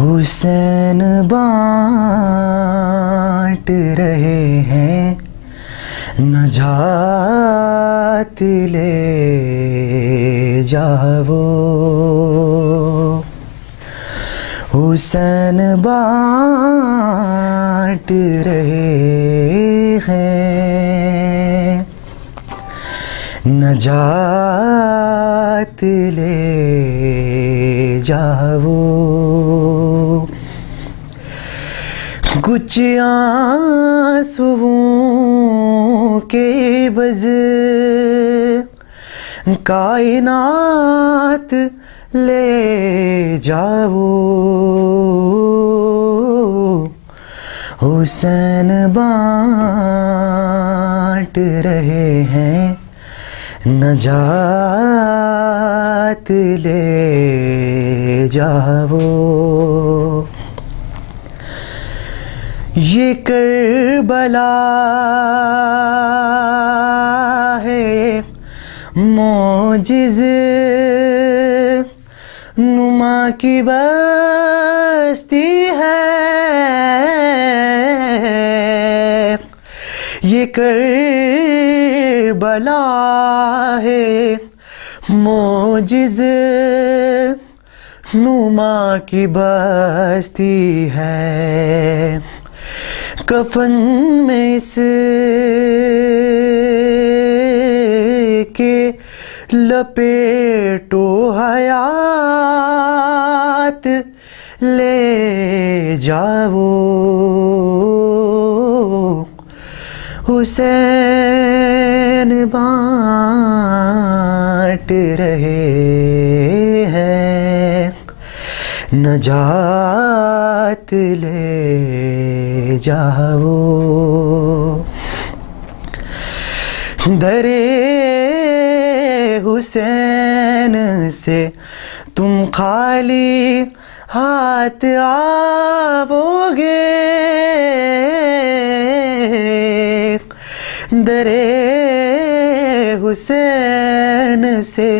حسین بانٹ رہے ہیں نجات لے جاؤ، حسین بانٹ رہے ہیں نجات لے جاؤ، کچھ آنسوؤں کے بز کائنات لے جاؤ، حسین بانٹ رہے ہیں نجات لے جاؤ، یہ کربلا ہے معجز نما کی بستی ہے، یہ کربلا ہے معجز نما کی بستی ہے، کفن میں اس کے لپیٹو حیات لے جاؤ، حسین بانٹ رہے ہیں نجات لے جاؤ، در حسین سے تم خالی ہاتھ آؤ گے، در حسین سے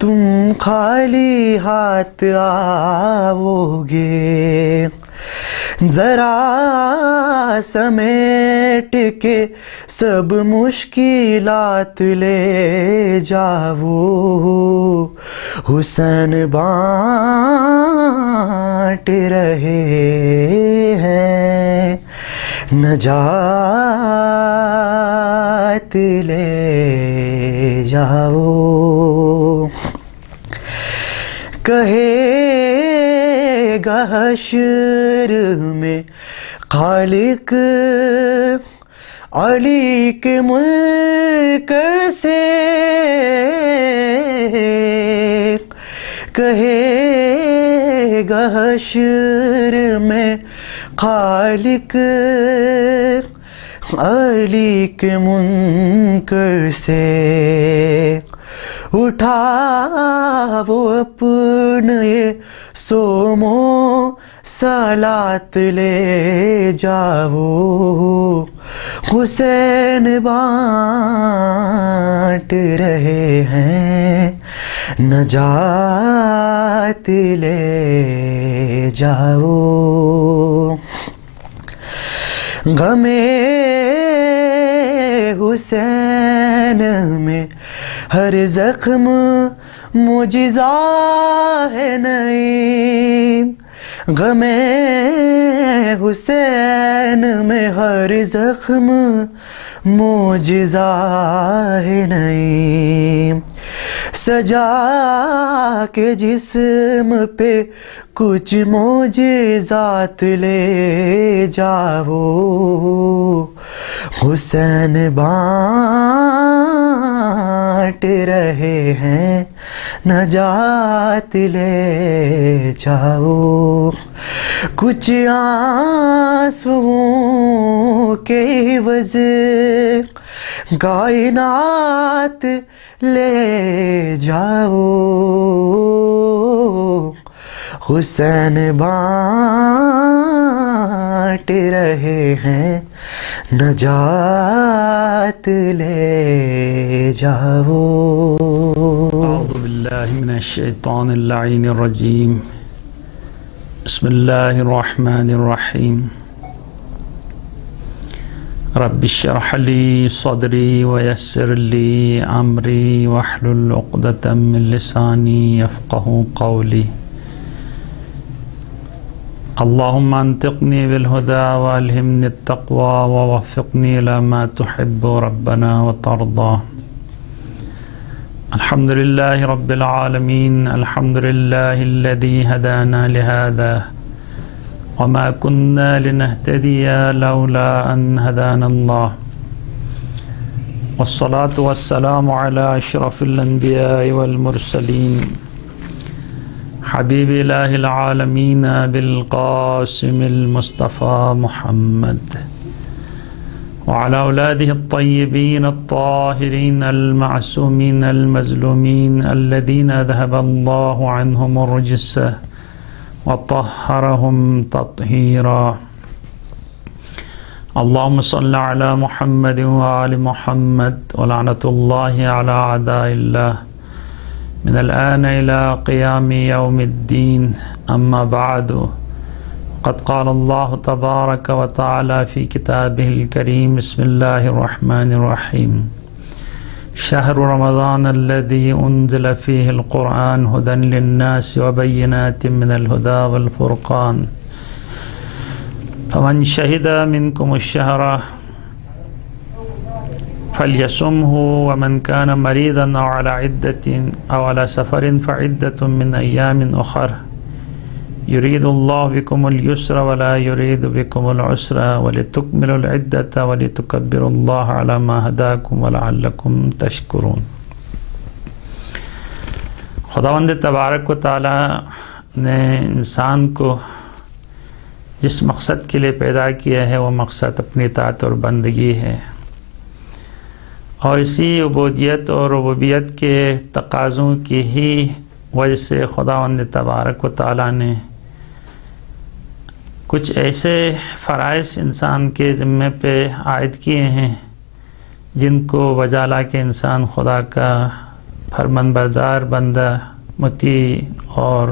تم خالی ہاتھ آؤ گے، ذرا سمیٹ کے سب مشکلات لے جاؤ، حسین بانٹ رہے ہیں نجات لے جاؤ، کہے گا حشر میں خالق علی کے منکر سے، کہے گا حشر میں خالق علی کے منکر سے، اٹھا وہ اپنے سومو صلات لے جاؤ، حسین بانٹ رہے ہیں نجات لے جاؤ، غم حسین میں ہر زخم معجزہ ہے نئی، غم حسین میں ہر زخم معجزہ ہے نئی، سجا کے جسم پہ کچھ معجزات لے جاؤ، حسین بانٹ رہے ہیں نجات لے جاؤ، کچھ آنسوؤں کے عوض کائنات لے جاؤ، حسین بانٹ رہے ہیں نجات لے جاؤ. اعوذ باللہ من الشیطان اللعین الرجیم. بسم اللہ الرحمن الرحیم. رب اشرح لی صدری ویسر لی امری واحلل عقدۃ من لسانی یفقهوا قولی. اللہم انطقنی بالہدی والہمنی التقوی ووفقنی الی ما تحب ربنا وترضى. الحمد للہ رب العالمین. الحمد للہ الذی ہدانا لہذا وما كنا لنهتدي لولا أن هدانا الله. والصلاة والسلام على أشرف الأنبياء والمرسلين حبيب إله العالمين بالقاسم المصطفى محمد وعلى أولاده الطيبين الطاهرين المعصومين المظلومين الذين ذهب الله عنهم الرجس وطهرهم تطهيرا. اللهم صل على محمد وآل محمد ولعنة الله على أعداء الله من الآن إلى قيام يوم الدين. أما بعد قد قال الله تبارك وتعالى في كتابه الكريم. بسم الله الرحمن الرحيم. شهر رمضان الذي أنزل فيه القرآن هدى للناس وبينات من الهدى والفرقان فمن شهد منكم الشهر فليصمه ومن كان مريضا أو على عدة أو على سفر فعدة من أيام أخر يريد الله بكم اليسر ولا يريد بكم العسر ولتكملوا العدة ولتكبروا الله على ما هداكم ولعلكم تشكرون. خداوند تبارک و تعالی نے انسان کو جس مقصد کے لیے پیدا کیا ہے وہ مقصد اپنی اطاعت اور بندگی ہے، اور اسی عبودیت اور ربوبیت کے تقاضوں کی ہی وجہ سے خداوند تبارک و تعالی نے کچھ ایسے فرائض انسان کے ذمے پہ عائد کیے ہیں جن کو بجالا کے انسان خدا کا فرمان بردار بندہ مطیع اور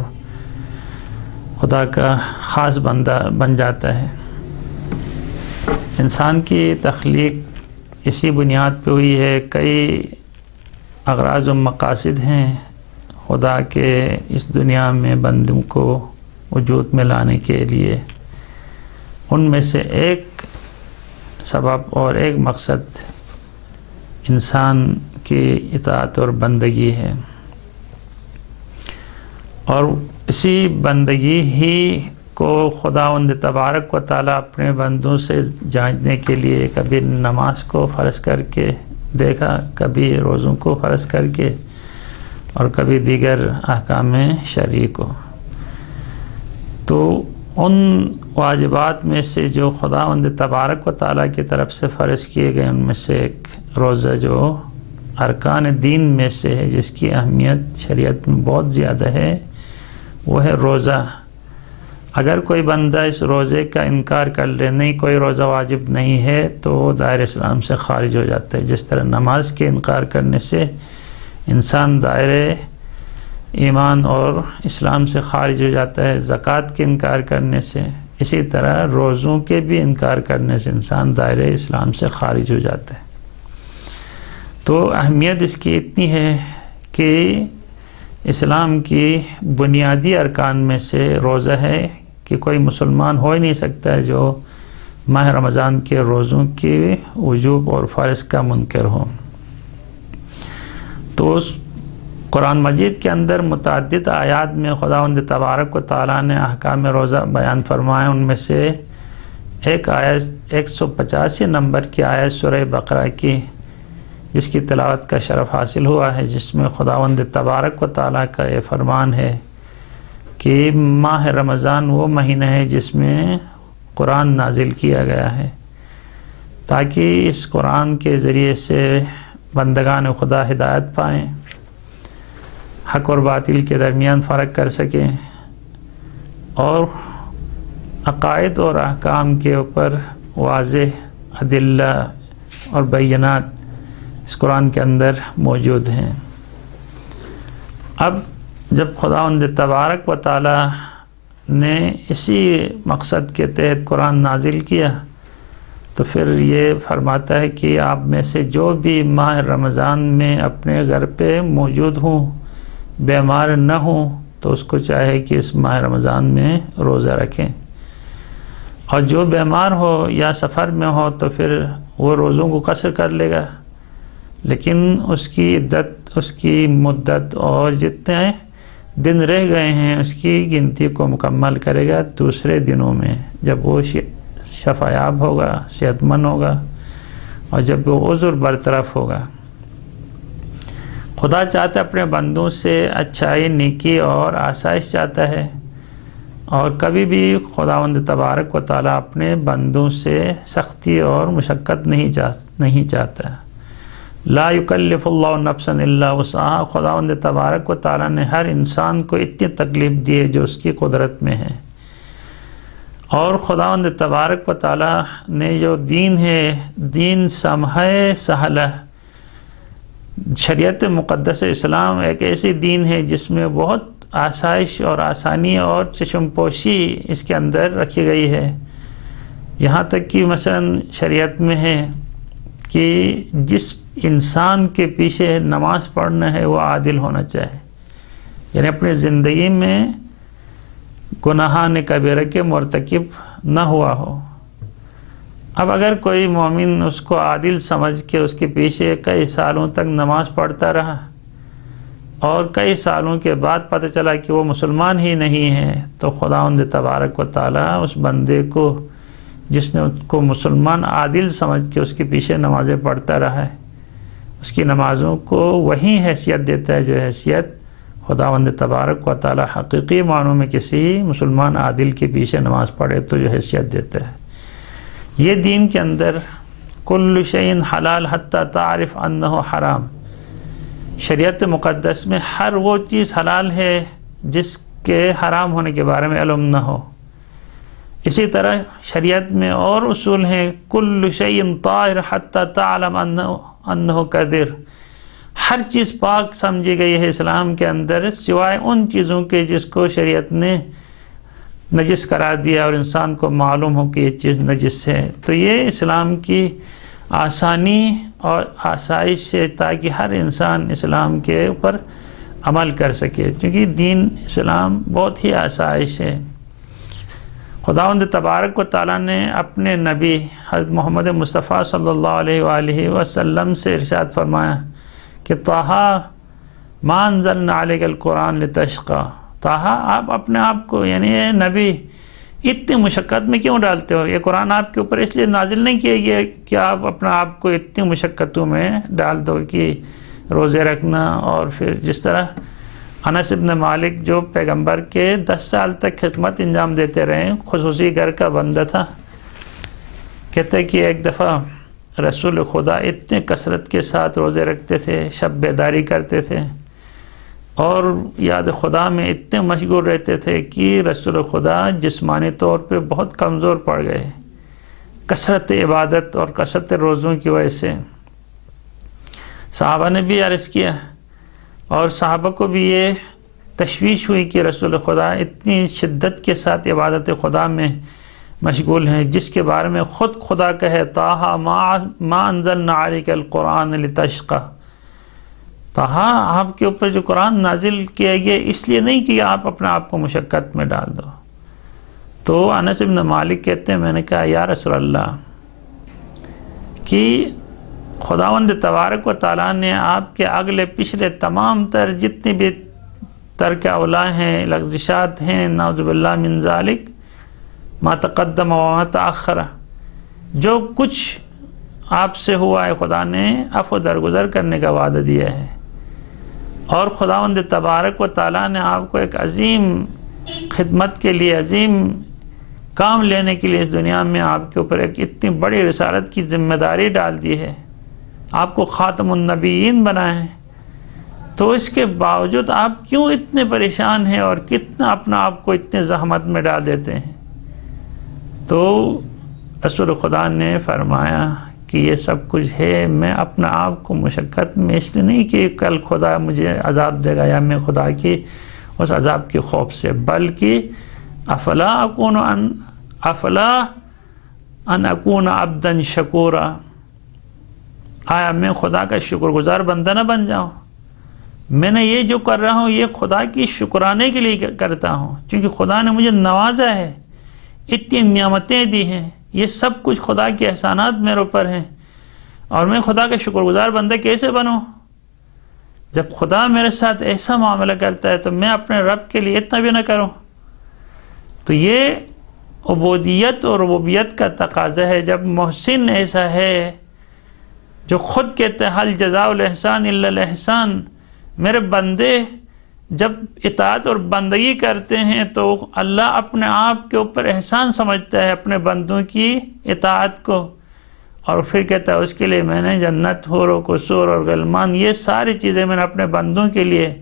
خدا کا خاص بندہ بن جاتا ہے. انسان کی تخلیق اسی بنیاد پہ ہوئی ہے. کئی اغراض و مقاصد ہیں خدا کے اس دنیا میں بندوں کو وجود میں لانے کے لیے. ان میں سے ایک سبب اور ایک مقصد انسان کی اطاعت اور بندگی ہے، اور اسی بندگی ہی کو خداوند تبارک و تعالی اپنے بندوں سے جانچنے کے لیے کبھی نماز کو فرض کر کے دیکھا، کبھی روزوں کو فرض کر کے، اور کبھی دیگر احکام شرعی کو. تو ان واجبات میں سے جو خداوند تبارک و تعالیٰ کی طرف سے فرض کیے گئے ان میں سے ایک روزہ جو ارکان دین میں سے ہے، جس کی اہمیت شریعت میں بہت زیادہ ہے، وہ ہے روزہ. اگر کوئی بندہ اس روزے کا انکار کر لے، نہیں کوئی روزہ واجب نہیں ہے، تو وہ دائرہ اسلام سے خارج ہو جاتا ہے. جس طرح نماز کے انکار کرنے سے انسان دائرے ایمان اور اسلام سے خارج ہو جاتا ہے، زکوٰۃ کے انکار کرنے سے، اسی طرح روزوں کے بھی انکار کرنے سے انسان دائرے اسلام سے خارج ہو جاتا ہے. تو اہمیت اس کی اتنی ہے کہ اسلام کی بنیادی ارکان میں سے روزہ ہے کہ کوئی مسلمان ہو ہی نہیں سکتا ہے جو ماہ رمضان کے روزوں کے وجوب اور فرض کا منکر ہو. تو قرآن مجید کے اندر متعدد آیات میں خداوند تبارک و تعالیٰ نے احکام روزہ بیان فرمائے. ان میں سے ایک آیت 185 نمبر کی آیت سورہ بقرہ کی، جس کی تلاوت کا شرف حاصل ہوا ہے، جس میں خداوند تبارک و تعالیٰ کا یہ فرمان ہے کہ ماہ رمضان وہ مہینہ ہے جس میں قرآن نازل کیا گیا ہے، تاکہ اس قرآن کے ذریعے سے بندگان خدا ہدایت پائیں، حق اور باطل کے درمیان فرق کر سکیں، اور عقائد اور احکام کے اوپر واضح ادلہ اور بینات اس قرآن کے اندر موجود ہیں۔ اب جب خداوند تبارک و تعالی نے اسی مقصد کے تحت قرآن نازل کیا تو پھر یہ فرماتا ہے کہ آپ میں سے جو بھی ماہ رمضان میں اپنے گھر پہ موجود ہوں، بیمار نہ ہوں، تو اس کو چاہے کہ اس ماہ رمضان میں روزہ رکھیں، اور جو بیمار ہو یا سفر میں ہو تو پھر وہ روزوں کو قصر کر لے گا، لیکن اس کی عدت، اس کی مدت اور جتنے دن رہ گئے ہیں اس کی گنتی کو مکمل کرے گا دوسرے دنوں میں، جب وہ شفا یاب ہوگا، صحت مند ہوگا، اور جب وہ عذر برطرف ہوگا۔ خدا چاہتا ہے اپنے بندوں سے اچھائی، نیکی اور آسائش چاہتا ہے، اور کبھی بھی خداوند تبارک و تعالیٰ اپنے بندوں سے سختی اور مشقت نہیں چاہتا۔ لا یکلف اللہ نفسا الا وسعہا، خداوند تبارک و تعالیٰ نے ہر انسان کو اتنی تکلیف دی ہے جو اس کی قدرت میں ہے، اور خداوند تبارک و تعالیٰ نے جو دین ہے، دین سمحہ سہلہ، شریعت مقدس اسلام ایک ایسی دین ہے جس میں بہت آسائش اور آسانی اور چشم پوشی اس کے اندر رکھی گئی ہے۔ یہاں تک کہ مثلا شریعت میں ہے کہ جس انسان کے پیچھے نماز پڑھنا ہے وہ عادل ہونا چاہے، یعنی اپنی زندگی میں گناہان کبیرہ کے مرتکب نہ ہوا ہو۔ اب اگر کوئی مومن اس کو عادل سمجھ کے اس کے پیچھے کئی سالوں تک نماز پڑھتا رہا اور کئی سالوں کے بعد پتہ چلا کہ وہ مسلمان ہی نہیں ہے، تو خداوند تبارک و تعالیٰ اس بندے کو جس نے اس کو مسلمان عادل سمجھ کے اس کے پیچھے نمازیں پڑھتا رہا ہے، اس کی نمازوں کو وہی حیثیت دیتا ہے جو حیثیت خداوند تبارک و تعالیٰ حقیقی معنوں میں کسی مسلمان عادل کے پیچھے نماز پڑھے تو جو حیثیت دیتا ہے۔ یہ دین کے اندر کل شیء حلال حتی تعرف انہ حرام، شریعت مقدس میں ہر وہ چیز حلال ہے جس کے حرام ہونے کے بارے میں علم نہ ہو۔ اسی طرح شریعت میں اور اصول ہیں، کل شیء طاہر حتی تعلم انہ قذر، ہر چیز پاک سمجھی گئی ہے اسلام کے اندر سوائے ان چیزوں کے جس کو شریعت نے نجس قرار دیا اور انسان کو معلوم ہو کہ یہ چیز نجس ہے۔ تو یہ اسلام کی آسانی اور آسائش سے تاکہ ہر انسان اسلام کے اوپر عمل کر سکے، کیونکہ دین اسلام بہت ہی آسائش ہے۔ خداوند تبارک و تعالیٰ نے اپنے نبی حضرت محمد مصطفیٰ صلی اللہ علیہ وآلہ وسلم سے ارشاد فرمایا کہ طٰہٰ ما انزلنا علیک القرآن لتشقیٰ، طٰہٰ آپ اپنے آپ کو، یعنی اے نبی، اتنی مشقت میں کیوں ڈالتے ہو؟ یہ قرآن آپ کے اوپر اس لیے نازل نہیں کیا گیا کہ آپ اپنا آپ کو اتنی مشقتوں میں ڈال دو کہ روزے رکھنا، اور پھر جس طرح انس ابن مالک جو پیغمبر کے 10 سال تک خدمت انجام دیتے رہے، خصوصی گھر کا بندہ تھا، کہتے کہ ایک دفعہ رسول خدا اتنے کثرت کے ساتھ روزے رکھتے تھے، شب بیداری کرتے تھے، اور یاد خدا میں اتنے مشغول رہتے تھے کہ رسول خدا جسمانی طور پہ بہت کمزور پڑ گئے کثرت عبادت اور کثرت روزوں کی وجہ سے۔ صحابہ نے بھی عرض کیا، اور صحابہ کو بھی یہ تشویش ہوئی کہ رسول خدا اتنی شدت کے ساتھ عبادت خدا میں مشغول ہیں، جس کے بارے میں خود خدا کہے طٰہٰ ما انزلنا علیک القرآن لتشقیٰ، طٰہٰ آپ کے اوپر جو قرآن نازل کیا گیا اس لیے نہیں کہ آپ اپنے آپ کو مشقت میں ڈال دو۔ تو انس بن مالک کہتے ہیں میں نے کہا یا رسول اللہ کہ خداوند تبارک و تعالیٰ نے آپ کے اگلے پچھلے تمام تر جتنی بھی ترک اولا ہیں، لغزشات ہیں، نعوذ باللہ من ذالک، ما تقدم و ما تأخر، جو کچھ آپ سے ہوا ہے خدا نے عفو درگزر کرنے کا وعدہ دیا ہے، اور خداوند تبارک و تعالیٰ نے آپ کو ایک عظیم خدمت کے لیے، عظیم کام لینے کے لیے اس دنیا میں آپ کے اوپر ایک اتنی بڑی رسالت کی ذمہ داری ڈال دی ہے، آپ کو خاتم النبیین بنائے ہیں، تو اس کے باوجود آپ کیوں اتنے پریشان ہیں اور کتنا اپنا آپ کو اتنے زحمت میں ڈال دیتے ہیں؟ تو رسول خدا نے فرمایا کہ یہ سب کچھ ہے، میں اپنا آپ کو مشقت میں اس لیے نہیں کہ کل خدا مجھے عذاب دے گا یا میں خدا کی اس عذاب کے خوف سے، بلکہ افلا ان اکون عبدا شکورا، آیا میں خدا کا شکر گزار بندہ نہ بن جاؤں؟ میں نے یہ جو کر رہا ہوں یہ خدا کی شکرانے کے لیے کرتا ہوں، کیونکہ خدا نے مجھے نوازا ہے، اتنی نعمتیں دی ہیں، یہ سب کچھ خدا کے احسانات میرے اوپر ہیں، اور میں خدا کا شکر گزار بندہ کیسے بنوں؟ جب خدا میرے ساتھ ایسا معاملہ کرتا ہے تو میں اپنے رب کے لیے اتنا بھی نہ کروں؟ تو یہ عبودیت اور ربوبیت کا تقاضا ہے۔ جب محسن ایسا ہے جو خود کہتے ہیں حل جزاء الاحسان الا الاحسان، میرے بندے جب اطاعت اور بندگی کرتے ہیں تو اللہ اپنے آپ کے اوپر احسان سمجھتا ہے اپنے بندوں کی اطاعت کو، اور پھر کہتا ہے اس کے لیے میں نے جنت، حور و قصور اور غلمان، یہ ساری چیزیں میں نے اپنے بندوں کے لیے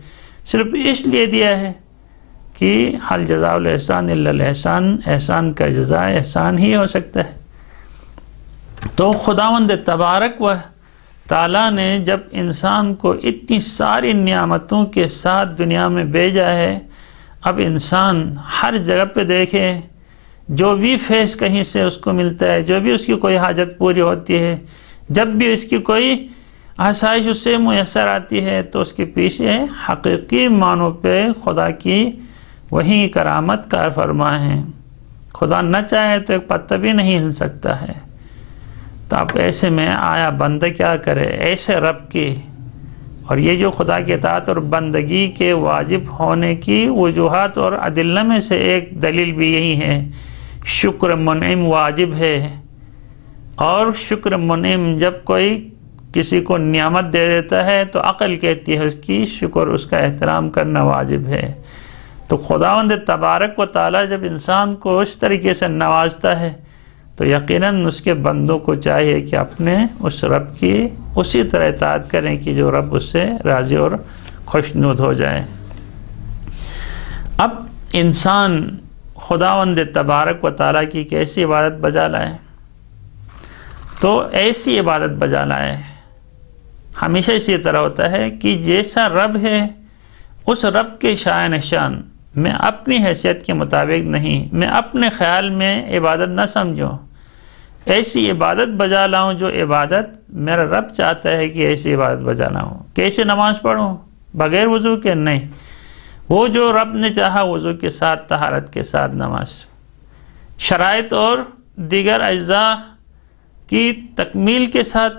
صرف اس لیے دیا ہے کہ حل جزاء الاحسان الا الاحسان، احسان کا جزا احسان ہی ہو سکتا ہے۔ تو خداوند تبارک و تعالیٰ نے جب انسان کو اتنی ساری نعمتوں کے ساتھ دنیا میں بھیجا ہے، اب انسان ہر جگہ پہ دیکھے، جو بھی فیض کہیں سے اس کو ملتا ہے، جو بھی اس کی کوئی حاجت پوری ہوتی ہے، جب بھی اس کی کوئی آسائش اس سے میسر آتی ہے، تو اس کے پیچھے حقیقی معنوں پہ خدا کی وہی کرامت کار فرما ہے۔ خدا نہ چاہے تو ایک پتہ بھی نہیں ہل سکتا ہے۔ تو اب ایسے میں آیا بندہ کیا کرے ایسے رب کی؟ اور یہ جو خدا کی اطاعت اور بندگی کے واجب ہونے کی وجوہات اور ادلہ میں سے ایک دلیل بھی یہی ہے، شکر منعم واجب ہے، اور شکر منعم جب کوئی کسی کو نعمت دے دیتا ہے تو عقل کہتی ہے اس کی شکر، اس کا احترام کرنا واجب ہے۔ تو خداوند تبارک و تعالیٰ جب انسان کو اس طریقے سے نوازتا ہے تو یقیناً اس کے بندوں کو چاہیے کہ اپنے اس رب کی اسی طرح اطاعت کریں کہ جو رب اس سے راضی اور خوشنود ہو جائے۔ اب انسان خداوند تبارک و تعالیٰ کی کیسی عبادت بجا لائے؟ تو ایسی عبادت بجا لائے، ہمیشہ اسی طرح ہوتا ہے کہ جیسا رب ہے اس رب کے شائن شان میں اپنی حیثیت کے مطابق نہیں، میں اپنے خیال میں عبادت نہ سمجھوں، ایسی عبادت بجا لاؤں جو عبادت میرا رب چاہتا ہے کہ ایسی عبادت بجا لاؤں۔ کیسے نماز پڑھوں؟ بغیر وضو کے؟ نہیں، وہ جو رب نے چاہا وضو کے ساتھ، طہارت کے ساتھ نماز، شرائط اور دیگر اجزاء کی تکمیل کے ساتھ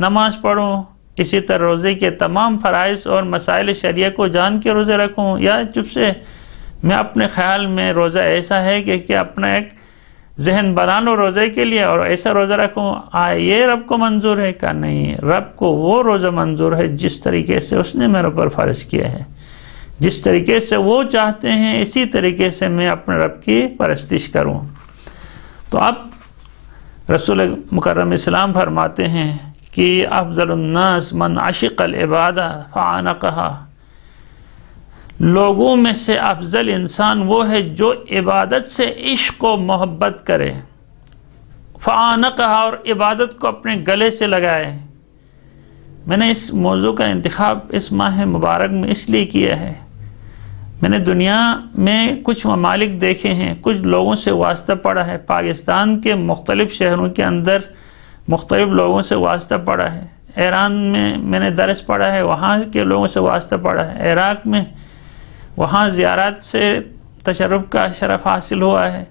نماز پڑھوں، اسی طرح روزے کے تمام فرائض اور مسائل شریعہ کو جان کے روزے رکھوں، یا چپ سے میں اپنے خیال میں روزہ ایسا ہے کہ اپنا ایک ذہن بنا لو روزے کے لیے اور ایسا روزہ رکھوں، یہ رب کو منظور ہے؟ کہ نہیں، رب کو وہ روزہ منظور ہے جس طریقے سے اس نے میرے اوپر فرض کیا ہے، جس طریقے سے وہ چاہتے ہیں اسی طریقے سے میں اپنے رب کی پرستش کروں۔ تو اب رسول مکرم اسلام فرماتے ہیں کہ افضل الناس من عشق العبادہ فعانقہا، لوگوں میں سے افضل انسان وہ ہے جو عبادت سے عشق و محبت کرے، فعانقہا، اور عبادت کو اپنے گلے سے لگائے۔ میں نے اس موضوع کا انتخاب اس ماہ مبارک میں اس لیے کیا ہے، میں نے دنیا میں کچھ ممالک دیکھے ہیں، کچھ لوگوں سے واسطہ پڑا ہے، پاکستان کے مختلف شہروں کے اندر مختلف لوگوں سے واسطہ پڑا ہے، ایران میں نے درس پڑھا ہے، وہاں کے لوگوں سے واسطہ پڑا ہے، عراق میں وہاں زیارات سے تشرف کا شرف حاصل ہوا ہے،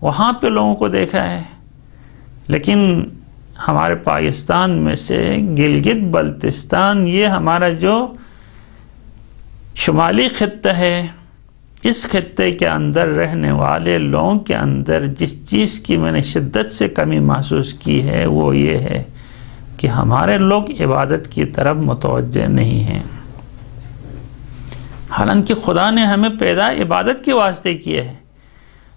وہاں پہ لوگوں کو دیکھا ہے۔ لیکن ہمارے پاکستان میں سے گلگت بلتستان، یہ ہمارا جو شمالی خطہ ہے، اس خطے کے اندر رہنے والے لوگوں کے اندر جس چیز کی میں نے شدت سے کمی محسوس کی ہے وہ یہ ہے کہ ہمارے لوگ عبادت کی طرف متوجہ نہیں ہیں، حالانکہ خدا نے ہمیں پیدا عبادت کے واسطے کیا ہے،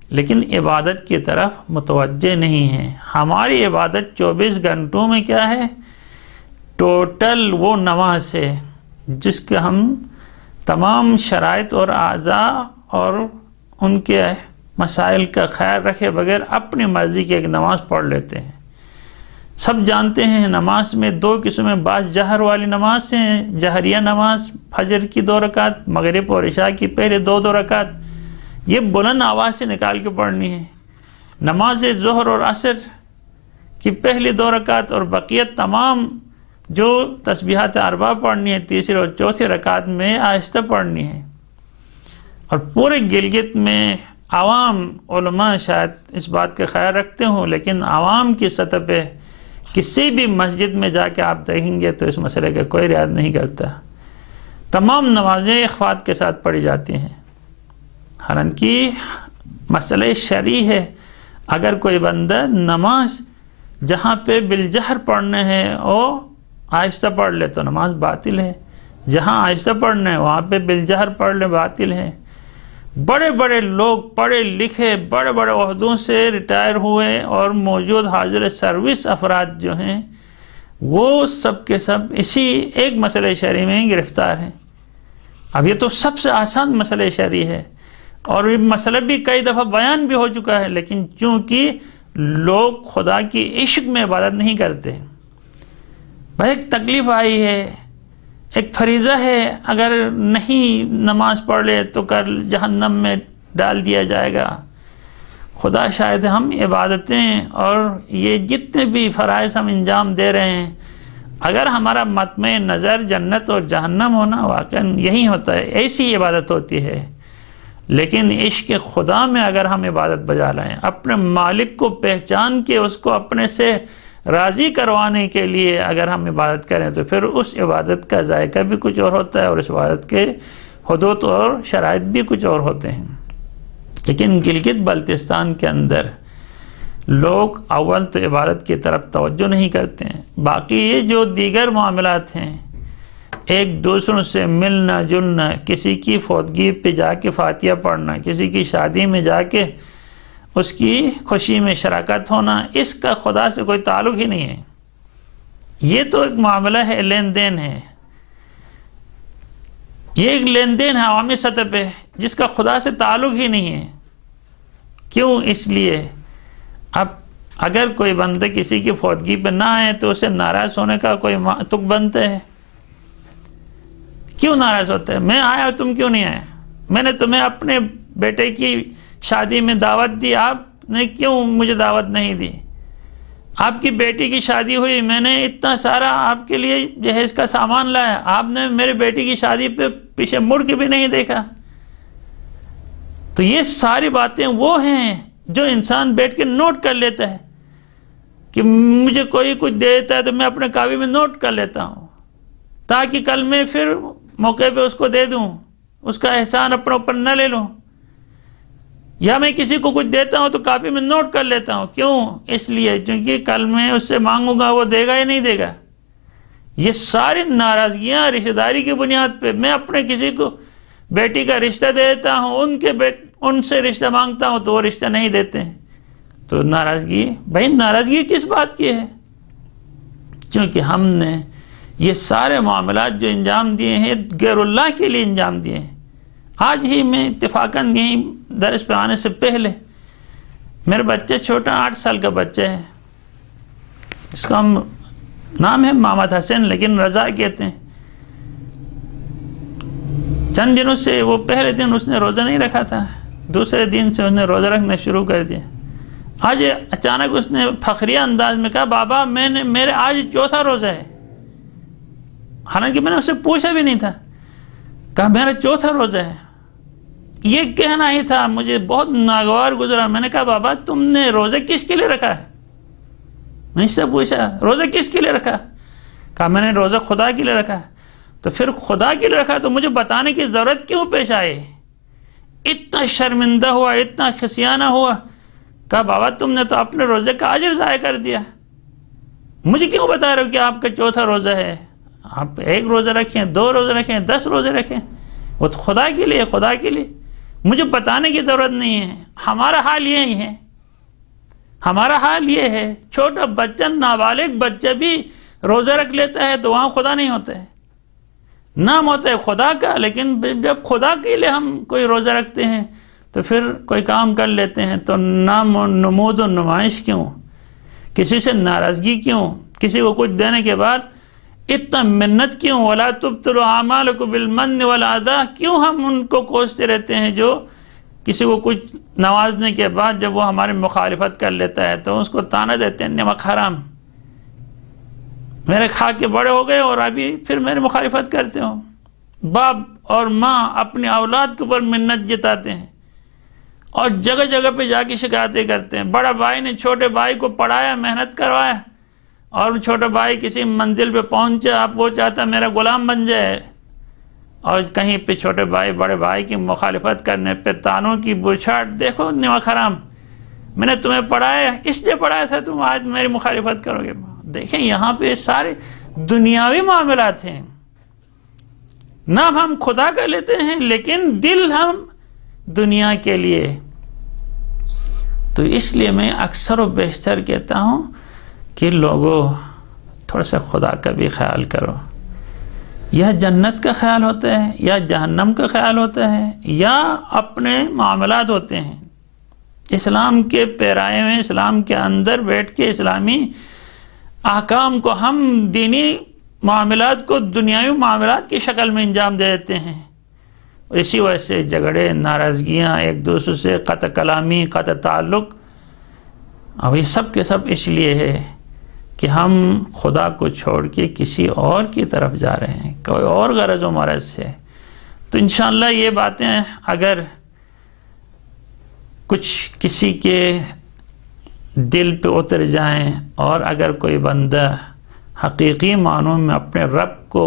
لیکن عبادت کی طرف متوجہ نہیں ہیں۔ ہماری عبادت 24 گھنٹوں میں کیا ہے؟ ٹوٹل وہ نماز ہے، جس کے ہم تمام شرائط اور اعضاء اور ان کے مسائل کا خیال رکھے بغیر اپنی مرضی کی ایک نماز پڑھ لیتے ہیں۔ سب جانتے ہیں نماز میں دو قسمیں، بعض جہر والی نماز ہیں، جہریہ نماز، فجر کی 2 رکعت، مغرب اور عشاء کی پہلے 2 رکعت، یہ بلند آواز سے نکال کے پڑھنی ہے۔ نماز ظہر اور عصر کی پہلی 2 رکعت اور بقیت تمام جو تسبیحات اربعہ پڑھنی ہے، تیسری اور چوتھی رکعت میں آہستہ پڑھنی ہے۔ اور پورے گلگت میں عوام علماء شاید اس بات کا خیال رکھتے ہوں، لیکن عوام کی سطح پہ کسی بھی مسجد میں جا کے آپ دیکھیں گے تو اس مسئلے کا کوئی رعایت نہیں کرتا۔ تمام نمازیں اخوات کے ساتھ پڑھی جاتی ہیں، حالانکہ مسئلہ شرعی ہے۔ اگر کوئی بندہ نماز جہاں پہ بالجہر پڑھنے ہیں وہ آہستہ پڑھ لے تو نماز باطل ہے، جہاں آہستہ پڑھنے ہیں وہاں پہ بالجہر پڑھ لے باطل ہے۔ بڑے بڑے لوگ پڑھے لکھے بڑے بڑے عہدوں سے ریٹائر ہوئے اور موجود حاضر سروس افراد جو ہیں وہ سب کے سب اسی ایک مسئلہ شرعی میں گرفتار ہیں۔ اب یہ تو سب سے آسان مسئلہ شرعی ہے اور یہ مسئلہ بھی کئی دفعہ بیان بھی ہو چکا ہے، لیکن چونکہ لوگ خدا کی عشق میں عبادت نہیں کرتے، بس ایک تکلیف آئی ہے، ایک فریضہ ہے، اگر نہیں نماز پڑھ لے تو کل جہنم میں ڈال دیا جائے گا۔ خدا شاہد ہم عبادتیں اور یہ جتنے بھی فرائض ہم انجام دے رہے ہیں، اگر ہمارا مطمع نظر جنت اور جہنم ہونا واقعا یہی ہوتا ہے، ایسی عبادت ہوتی ہے۔ لیکن عشق خدا میں اگر ہم عبادت بجا لائیں، اپنے مالک کو پہچان کے اس کو اپنے سے راضی کروانے کے لیے اگر ہم عبادت کریں تو پھر اس عبادت کا ذائقہ بھی کچھ اور ہوتا ہے اور اس عبادت کے حدود اور شرائط بھی کچھ اور ہوتے ہیں۔ لیکن گلگت بلتستان کے اندر لوگ اول تو عبادت کی طرف توجہ نہیں کرتے ہیں، باقی یہ جو دیگر معاملات ہیں، ایک دوسروں سے ملنا جلنا، کسی کی فوتگی پہ جا کے فاتحہ پڑھنا، کسی کی شادی میں جا کے اس کی خوشی میں شراکت ہونا، اس کا خدا سے کوئی تعلق ہی نہیں ہے۔ یہ تو ایک معاملہ ہے، لین دین ہے، یہ ایک لین دین ہے عوامی سطح پہ جس کا خدا سے تعلق ہی نہیں ہے۔ کیوں؟ اس لیے اب اگر کوئی بندہ کسی کی فوتگی پہ نہ آئے تو اسے ناراض ہونے کا کوئی تک بنتا ہے؟ کیوں ناراض ہوتا ہے؟ میں آیا تم کیوں نہیں آئے؟ میں نے تمہیں اپنے بیٹے کی شادی میں دعوت دی، آپ نے کیوں مجھے دعوت نہیں دی؟ آپ کی بیٹی کی شادی ہوئی، میں نے اتنا سارا آپ کے لیے جہیز کا سامان لایا، آپ نے میرے بیٹی کی شادی پہ پیچھے مڑ کے بھی نہیں دیکھا۔ تو یہ ساری باتیں وہ ہیں جو انسان بیٹھ کے نوٹ کر لیتا ہے کہ مجھے کوئی کچھ دے دیتا ہے تو میں اپنے کاپی میں نوٹ کر لیتا ہوں تاکہ کل میں پھر موقع پہ اس کو دے دوں، اس کا احسان اپنے اوپر نہ لے لوں۔ یا میں کسی کو کچھ دیتا ہوں تو کاپی میں نوٹ کر لیتا ہوں، کیوں؟ اس لیے کیونکہ کل میں اس سے مانگوں گا وہ دے گا یا نہیں دے گا۔ یہ ساری ناراضگیاں رشتہ داری کی بنیاد پہ میں اپنے کسی کو بیٹی کا رشتہ دے دیتا ہوں، ان سے رشتہ مانگتا ہوں تو وہ رشتہ نہیں دیتے ہیں، تو ناراضگی، بھائی ناراضگی کس بات کی ہے؟ چونکہ ہم نے یہ سارے معاملات جو انجام دیے ہیں غیر اللہ کے لیے انجام دیے ہیں۔ آج ہی میں اتفاقاً یہیں درس پہ آنے سے پہلے میرا بچہ چھوٹا 8 سال کا بچہ ہے، اس کا نام ہے محمد حسن لیکن رضا کہتے ہیں۔ چند دنوں سے وہ پہلے دن اس نے روزہ نہیں رکھا تھا، دوسرے دن سے اس نے روزہ رکھنا شروع کر دیا۔ آج اچانک اس نے فخریہ انداز میں کہا بابا میرے آج 4تھا روزہ ہے، حالانکہ میں نے اس سے پوچھا بھی نہیں تھا، کہا میرا 4تھا روزہ ہے۔ یہ کہنا ہی تھا، مجھے بہت ناگوار گزرا۔ میں نے کہا بابا تم نے روزہ کس کے لیے رکھا ہے؟ میں اس سے پوچھا روزہ کس کے لیے رکھا؟ کہا میں نے روزہ خدا کے لیے رکھا ہے۔ تو پھر خدا کے لیے رکھا تو مجھے بتانے کی ضرورت کیوں پیش آئی؟ اتنا شرمندہ ہوا، اتنا خسیانہ ہوا۔ کہا بابا تم نے تو اپنے روزے کا اجر ضائع کر دیا، مجھے کیوں بتا رہے ہو کہ آپ کا 4تھا روزہ ہے؟ آپ 1 روزہ رکھیں، 2 روزے رکھیں، 10 روزے رکھیں، وہ تو خدا کے لیے، خدا کے لیے، مجھے بتانے کی ضرورت نہیں ہے۔ ہمارا حال یہی ہے، ہمارا حال یہ ہے، چھوٹا بچہ، نابالغ بچہ بھی روزہ رکھ لیتا ہے تو وہاں خدا نہیں ہوتا ہے۔ نام ہوتا ہے خدا کا، لیکن جب خدا کے لیے ہم کوئی روزہ رکھتے ہیں تو پھر کوئی کام کر لیتے ہیں تو نام و نمود و نمائش کیوں؟ کسی سے ناراضگی کیوں؟ کسی کو کچھ دینے کے بعد اتنا منت کیوں؟ وَلَا تُبْطِلُوا أَعْمَالَكُمْ بِالْمَنِّ وَالْأَذَىٰ، کیوں ہم ان کو کوستے رہتے ہیں جو کسی کو کچھ نوازنے کے بعد جب وہ ہماری مخالفت کر لیتا ہے تو اس کو تانا دیتے ہیں نمک حرام، میرے کھا کے بڑے ہو گئے اور ابھی پھر میری مخالفت کرتے ہو۔ باپ اور ماں اپنی اولاد کے اوپر منت جتاتے ہیں اور جگہ جگہ پہ جا کے شکایتیں کرتے ہیں۔ بڑا بھائی نے چھوٹے بھائی کو پڑھایا، محنت کروایا، اور چھوٹا بھائی کسی منزل پہ پہنچا، اب وہ چاہتا میرا غلام بن جائے، اور کہیں پہ چھوٹے بھائی بڑے بھائی کی مخالفت کرنے پہ تانوں کی برچھاٹ، دیکھو نمک حرام، میں نے تمہیں پڑھایا، اس لیے پڑھایا تھا، تم آج میری مخالفت کرو گے۔ دیکھیں یہاں پہ سارے دنیاوی معاملات ہیں، نام ہم خدا کا لیتے ہیں لیکن دل ہم دنیا کے لیے۔ تو اس لیے میں اکثر و بیشتر کہتا ہوں کہ لوگوں تھوڑا سا خدا کا بھی خیال کرو، یا جنت کا خیال ہوتا ہے یا جہنم کا خیال ہوتا ہے یا اپنے معاملات ہوتے ہیں۔ اسلام کے پیرائے میں، اسلام کے اندر بیٹھ کے اسلامی احکام کو ہم دینی معاملات کو دنیاوی معاملات کی شکل میں انجام دے دیتے ہیں، اور اسی وجہ سے جھگڑے، ناراضگیاں، ایک دوسرے سے قطع کلامی، قطع تعلق، اور یہ سب کے سب اس لیے ہے کہ ہم خدا کو چھوڑ کے کسی اور کی طرف جا رہے ہیں، کوئی اور غرض و مرض سے۔ تو انشاءاللہ یہ باتیں اگر کچھ کسی کے دل پہ اتر جائیں، اور اگر کوئی بندہ حقیقی معنوں میں اپنے رب کو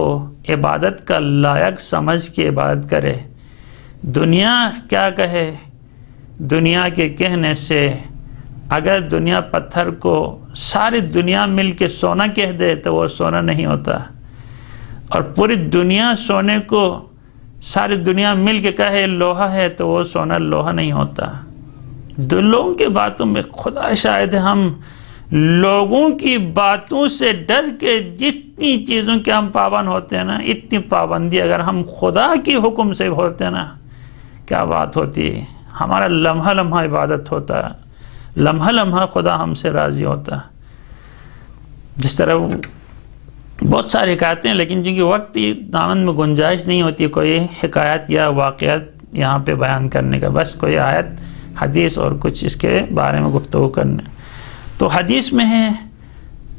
عبادت کا لائق سمجھ کے عبادت کرے، دنیا کیا کہے، دنیا کے کہنے سے اگر دنیا پتھر کو ساری دنیا مل کے سونا کہہ دے تو وہ سونا نہیں ہوتا، اور پوری دنیا سونے کو ساری دنیا مل کے کہے لوہا ہے تو وہ سونا لوہا نہیں ہوتا۔ لوگوں کی باتوں میں خدا شاہد ہے، ہم لوگوں کی باتوں سے ڈر کے جتنی چیزوں کے ہم پابند ہوتے ہیں نا، اتنی پابندی اگر ہم خدا کی حکم سے ہوتے ہیں نا، کیا بات ہوتی ہے، ہمارا لمحہ لمحہ عبادت ہوتا ہے، لمحہ لمحہ خدا ہم سے راضی ہوتا۔ جس طرح بہت ساری حکایتیں، لیکن چونکہ وقت دامن میں گنجائش نہیں ہوتی کوئی حکایت یا واقعات یہاں پہ بیان کرنے کا، بس کوئی آیت حدیث اور کچھ اس کے بارے میں گفتگو کرنے۔ تو حدیث میں ہے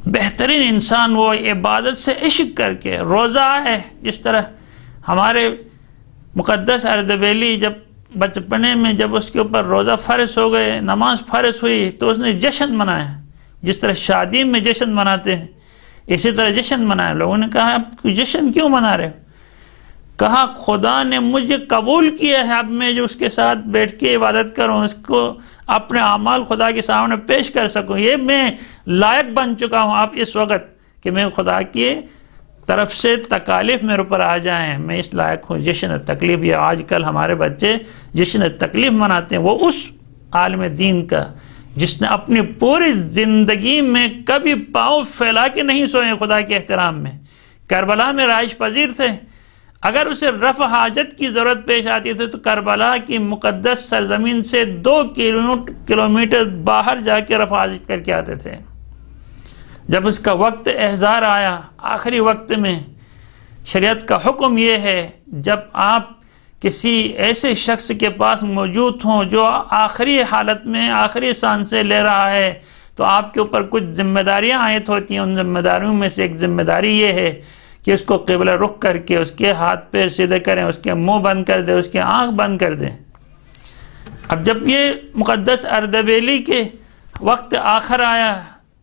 بہترین انسان وہ عبادت سے عشق کر کے روزہ ہے، جس طرح ہمارے مقدس اردبیلی جب بچپنے میں جب اس کے اوپر روزہ فرض ہو گئے، نماز فرض ہوئی تو اس نے جشن منایا، جس طرح شادی میں جشن مناتے ہیں اسی طرح جشن منایا۔ لوگوں نے کہا آپ جشن کیوں منا رہے ہو؟ کہا خدا نے مجھے قبول کیا ہے، اب میں جو اس کے ساتھ بیٹھ کے عبادت کروں، اس کو اپنے اعمال خدا کے سامنے پیش کر سکوں، یہ میں لائق بن چکا ہوں اب اس وقت کہ میں خدا کی طرف سے تکالیف میرے اوپر آ جائیں، میں اس لائق ہوں۔ جشن تکلیف، یہ آج کل ہمارے بچے جشن تکلیف مناتے ہیں، وہ اس عالم دین کا جس نے اپنی پوری زندگی میں کبھی پاؤں پھیلا کے نہیں سوئے خدا کے احترام میں، کربلا میں رہائش پذیر تھے، اگر اسے رفع حاجت کی ضرورت پیش آتی تھی تو کربلا کی مقدس سرزمین سے 2 کلومیٹر باہر جا کے رفع حاجت کر کے آتے تھے۔ جب اس کا وقت احضار آیا، آخری وقت میں شریعت کا حکم یہ ہے جب آپ کسی ایسے شخص کے پاس موجود ہوں جو آخری حالت میں آخری سانسیں لے رہا ہے تو آپ کے اوپر کچھ ذمہ داریاں عائد ہوتی ہیں، ان ذمہ داریوں میں سے ایک ذمہ داری یہ ہے کہ اس کو قبلہ رخ کر کے اس کے ہاتھ پیر سیدھے کریں، اس کے منہ بند کر دیں، اس کے آنکھ بند کر دیں۔ اب جب یہ مقدس اردبیلی کے وقت آخر آیا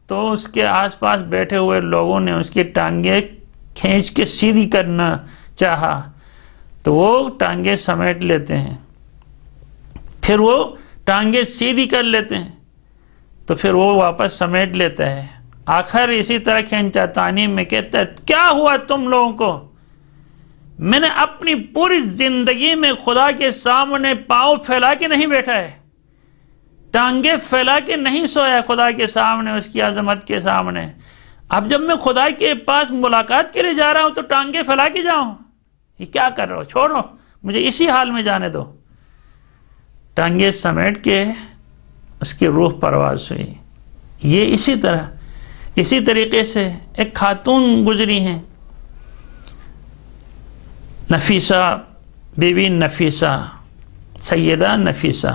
تو اس کے آس پاس بیٹھے ہوئے لوگوں نے اس کی ٹانگیں کھینچ کے سیدھی کرنا چاہا تو وہ ٹانگیں سمیٹ لیتے ہیں، پھر وہ ٹانگیں سیدھی کر لیتے ہیں تو پھر وہ واپس سمیٹ لیتا ہے، آخر اسی طرح کھینچا تعلیم میں کہتا ہے کیا ہوا تم لوگوں کو؟ میں نے اپنی پوری زندگی میں خدا کے سامنے پاؤں پھیلا کے نہیں بیٹھا ہے، ٹانگیں پھیلا کے نہیں سویا خدا کے سامنے، اس کی عظمت کے سامنے۔ اب جب میں خدا کے پاس ملاقات کے لیے جا رہا ہوں تو ٹانگیں پھیلا کے جاؤں؟ یہ کیا کر رہے ہو، چھوڑو مجھے اسی حال میں جانے دو۔ ٹانگیں سمیٹ کے اس کی روح پرواز ہوئی۔ یہ اسی طریقے سے ایک خاتون گزری ہیں، نفیسہ، بی بی نفیسہ، سیدہ نفیسہ۔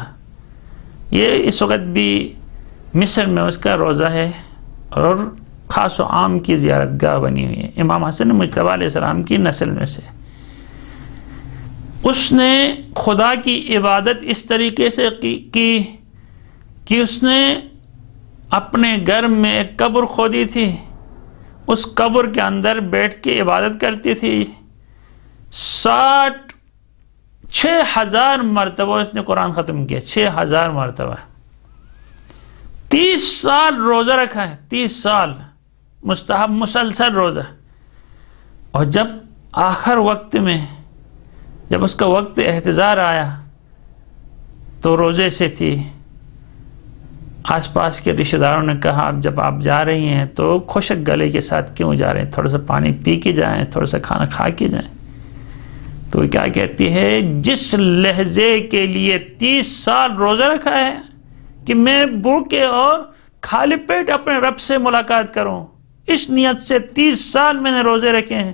یہ اس وقت بھی مصر میں اس کا روزہ ہے اور خاص و عام کی زیارت گاہ بنی ہوئی ہے، امام حسن مجتبیٰ علیہ السلام کی نسل میں سے۔ اس نے خدا کی عبادت اس طریقے سے کی کہ اس نے اپنے گھر میں ایک قبر کھودی تھی، اس قبر کے اندر بیٹھ کے عبادت کرتی تھی۔ 6,000 مرتبہ اس نے قرآن ختم کیا، 6,000 مرتبہ۔ 30 سال روزہ رکھا ہے، 30 سال مستحب مسلسل روزہ۔ اور جب آخر وقت میں جب اس کا وقت احتضار آیا تو روزے سے تھی۔ آس پاس کے رشتہ داروں نے کہا اب جب آپ جا رہی ہیں تو خشک گلے کے ساتھ کیوں جا رہے ہیں، تھوڑا سا پانی پی کے جائیں، تھوڑا سا کھانا کھا کے جائیں۔ تو کیا کہتی ہے، جس لہجے کے لیے 30 سال روزہ رکھا ہے کہ میں بھوکے اور خالی پیٹ اپنے رب سے ملاقات کروں، اس نیت سے 30 سال میں نے روزے رکھے ہیں،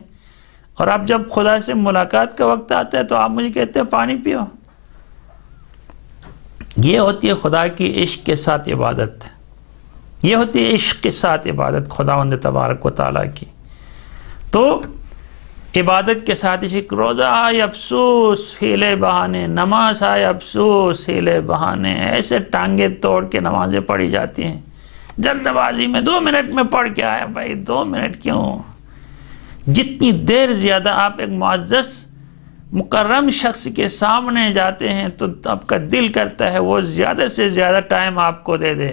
اور اب جب خدا سے ملاقات کا وقت آتا ہے تو آپ مجھے کہتے ہیں پانی پیو۔ یہ ہوتی ہے خدا کی عشق کے ساتھ عبادت، یہ ہوتی ہے عشق کے ساتھ عبادت خداوند تبارک و تعالیٰ کی۔ تو عبادت کے ساتھ عشق، روزہ آئے افسوس ہیلے بہانے، نماز آئے افسوس ہیلے بہانے، ایسے ٹانگیں توڑ کے نمازیں پڑھی جاتی ہیں، جلد بازی میں 2 منٹ میں پڑھ کے آیا۔ بھائی 2 منٹ کیوں؟ جتنی دیر زیادہ آپ ایک معزز مکرم شخص کے سامنے جاتے ہیں تو آپ کا دل کرتا ہے وہ زیادہ سے زیادہ ٹائم آپ کو دے دے۔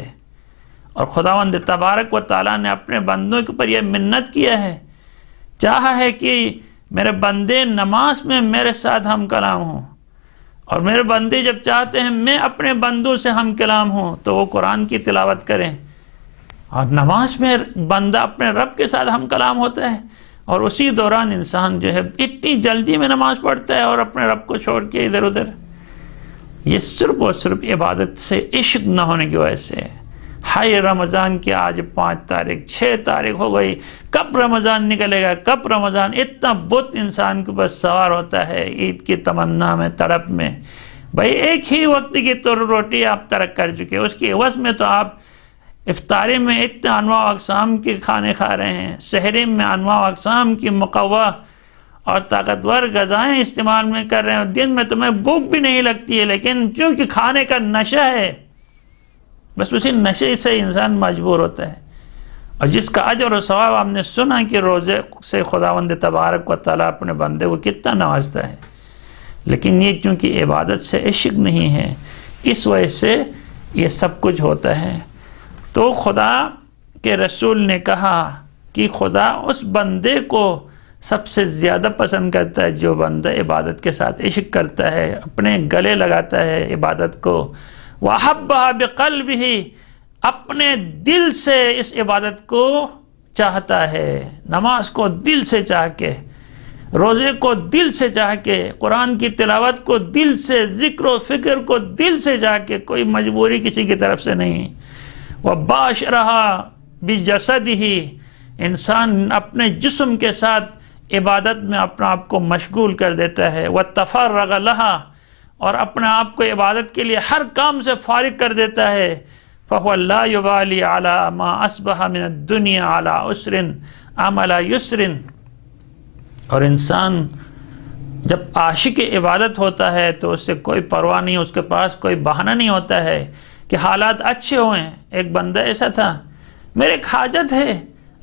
اور خداوند تبارک و تعالیٰ نے اپنے بندوں کے اوپر یہ منت کیا ہے، چاہا ہے کہ میرے بندے نماز میں میرے ساتھ ہم کلام ہوں، اور میرے بندے جب چاہتے ہیں میں اپنے بندوں سے ہم کلام ہوں تو وہ قرآن کی تلاوت کریں۔ اور نماز میں بندہ اپنے رب کے ساتھ ہم کلام ہوتا ہے، اور اسی دوران انسان جو ہے اتنی جلدی میں نماز پڑھتا ہے اور اپنے رب کو چھوڑ کے ادھر ادھر۔ یہ صرف اور صرف عبادت سے عشق نہ ہونے کی وجہ سے۔ ہائے رمضان کی آج 5 تاریخ 6 تاریخ ہو گئی، کب رمضان نکلے گا، کب رمضان؟ اتنا بت انسان کے پاس سوار ہوتا ہے عید کی تمنا میں، تڑپ میں۔ بھائی ایک ہی وقت کی تو روٹی آپ ترک کر چکے، اس کی عوض میں تو آپ افطاری میں اتنے انواع و اقسام کے کھانے کھا رہے ہیں، سحری میں انواع و اقسام کی مقوی اور طاقتور غذائیں استعمال میں کر رہے ہیں، دن میں تمہیں بھوک بھی نہیں لگتی ہے، لیکن چونکہ کھانے کا نشہ ہے، بس اسی نشے سے انسان مجبور ہوتا ہے۔ اور جس کا اجر و ثواب ہم نے سنا کہ روزے سے خداوند تبارک و تعالیٰ اپنے بندے کو کتنا نوازتا ہے، لیکن یہ چونکہ عبادت سے عشق نہیں ہے، اس وجہ سے یہ سب کچھ ہوتا ہے۔ تو خدا کے رسول نے کہا کہ خدا اس بندے کو سب سے زیادہ پسند کرتا ہے جو بندہ عبادت کے ساتھ عشق کرتا ہے، اپنے گلے لگاتا ہے عبادت کو، وَحَبَّهَا بِقَلْبِهِ، اپنے دل سے اس عبادت کو چاہتا ہے، نماز کو دل سے چاہ کے، روزے کو دل سے چاہ کے، قرآن کی تلاوت کو دل سے، ذکر و فکر کو دل سے چاہ کے، کوئی مجبوری کسی کی طرف سے نہیں۔ وَبَاشَرَهَا بِجَسَدِهِ، انسان اپنے جسم کے ساتھ عبادت میں اپنا آپ کو مشغول کر دیتا ہے، وَتَفَرَّغَ لَهَا، اور اپنے آپ کو عبادت کے لیے ہر کام سے فارغ کر دیتا ہے، فَهُوَ لَا يُبَالِي عَلَى مَا أَصْبَحَ مِنَ الدُّنْيَا عَلَى عُسْرٍ أَمْ عَلَى يُسْرٍ۔ اور انسان جب عاشق عبادت ہوتا ہے تو اس سے کوئی پرواہ نہیں، اس کے پاس کوئی بہانہ نہیں ہوتا ہے کہ حالات اچھے ہوئیں۔ ایک بندہ ایسا تھا، میرے ایک حاجت ہے،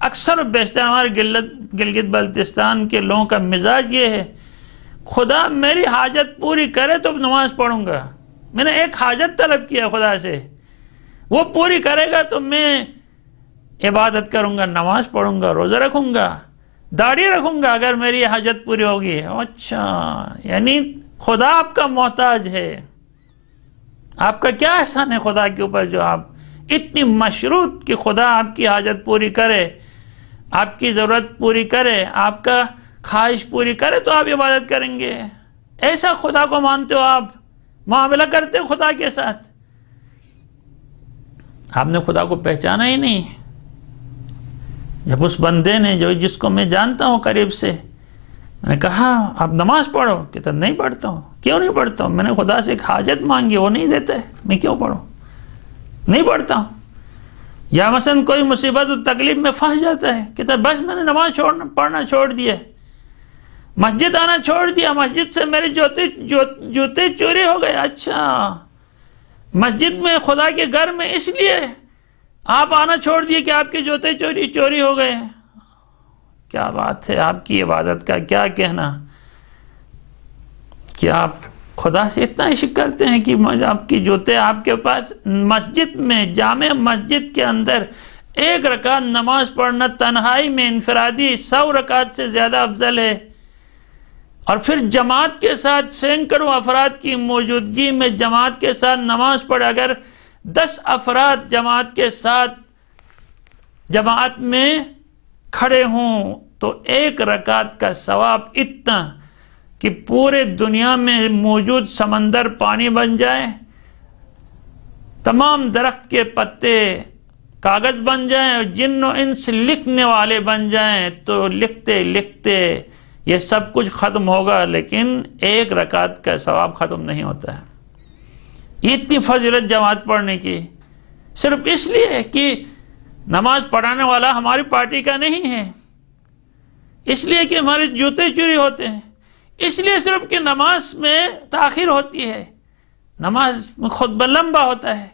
اکثر و بیشتر ہمارے گلگت بلتستان کے لوگوں کا مزاج یہ ہے، خدا میری حاجت پوری کرے تو نماز پڑھوں گا۔ میں نے ایک حاجت طلب کیا خدا سے، وہ پوری کرے گا تو میں عبادت کروں گا، نماز پڑھوں گا، روزہ رکھوں گا، داڑھی رکھوں گا اگر میری حاجت پوری ہوگی۔ اچھا، یعنی خدا آپ کا محتاج ہے۔ آپ کا کیا احسان ہے خدا کے اوپر جو آپ اتنی مشروط کہ خدا آپ کی حاجت پوری کرے، آپ کی ضرورت پوری کرے، آپ کا خواہش پوری کرے تو آپ عبادت کریں گے. ایسا خدا کو مانتے ہو آپ، معاملہ کرتے ہو خدا کے ساتھ. آپ نے خدا کو پہچانا ہی نہیں. جب اس بندے نے جس کو میں جانتا ہوں قریب سے، میں نے کہا آپ نماز پڑھو، کہتا نہیں پڑھتا ہوں. کیوں نہیں پڑھتا ہوں؟ میں نے خدا سے ایک حاجت مانگی، وہ نہیں دیتا ہے، میں کیوں پڑھوں؟ نہیں پڑھتا ہوں. یا مثلا کوئی مصیبت و تکلیف میں پھنس جاتا ہے، کہتا بس میں نے نماز پڑھنا چھوڑ دیا، مسجد آنا چھوڑ دیا، مسجد سے میرے جوتے چوری ہو گئے. اچھا، مسجد میں خدا کے گھر میں اس لیے آپ آنا چھوڑ دیے کہ آپ کے جوتے چوری ہو گئے. کیا بات ہے، آپ کی عبادت کا کیا کہنا. کیا آپ خدا سے اتنا عشق کرتے ہیں کہ آپ کی جوتے آپ کے پاس؟ مسجد میں، جامع مسجد کے اندر 1 رکعت نماز پڑھنا تنہائی میں انفرادی 100 رکعت سے زیادہ افضل ہے. اور پھر جماعت کے ساتھ سینکڑوں افراد کی موجودگی میں جماعت کے ساتھ نماز پڑھ. اگر 10 افراد جماعت کے ساتھ جماعت میں کھڑے ہوں تو 1 رکعت کا ثواب اتنا کہ پورے دنیا میں موجود سمندر پانی بن جائے، تمام درخت کے پتے کاغذ بن جائیں اور جن و انس لکھنے والے بن جائیں تو لکھتے لکھتے یہ سب کچھ ختم ہوگا، لیکن 1 رکعت کا ثواب ختم نہیں ہوتا ہے. یہ اتنی فضیلت جماعت پڑھنے کی، صرف اس لیے کہ نماز پڑھانے والا ہماری پارٹی کا نہیں ہے، اس لیے کہ ہمارے جوتے چوری ہوتے ہیں، اس لیے صرف کہ نماز میں تاخیر ہوتی ہے، نماز میں خطبہ لمبا ہوتا ہے،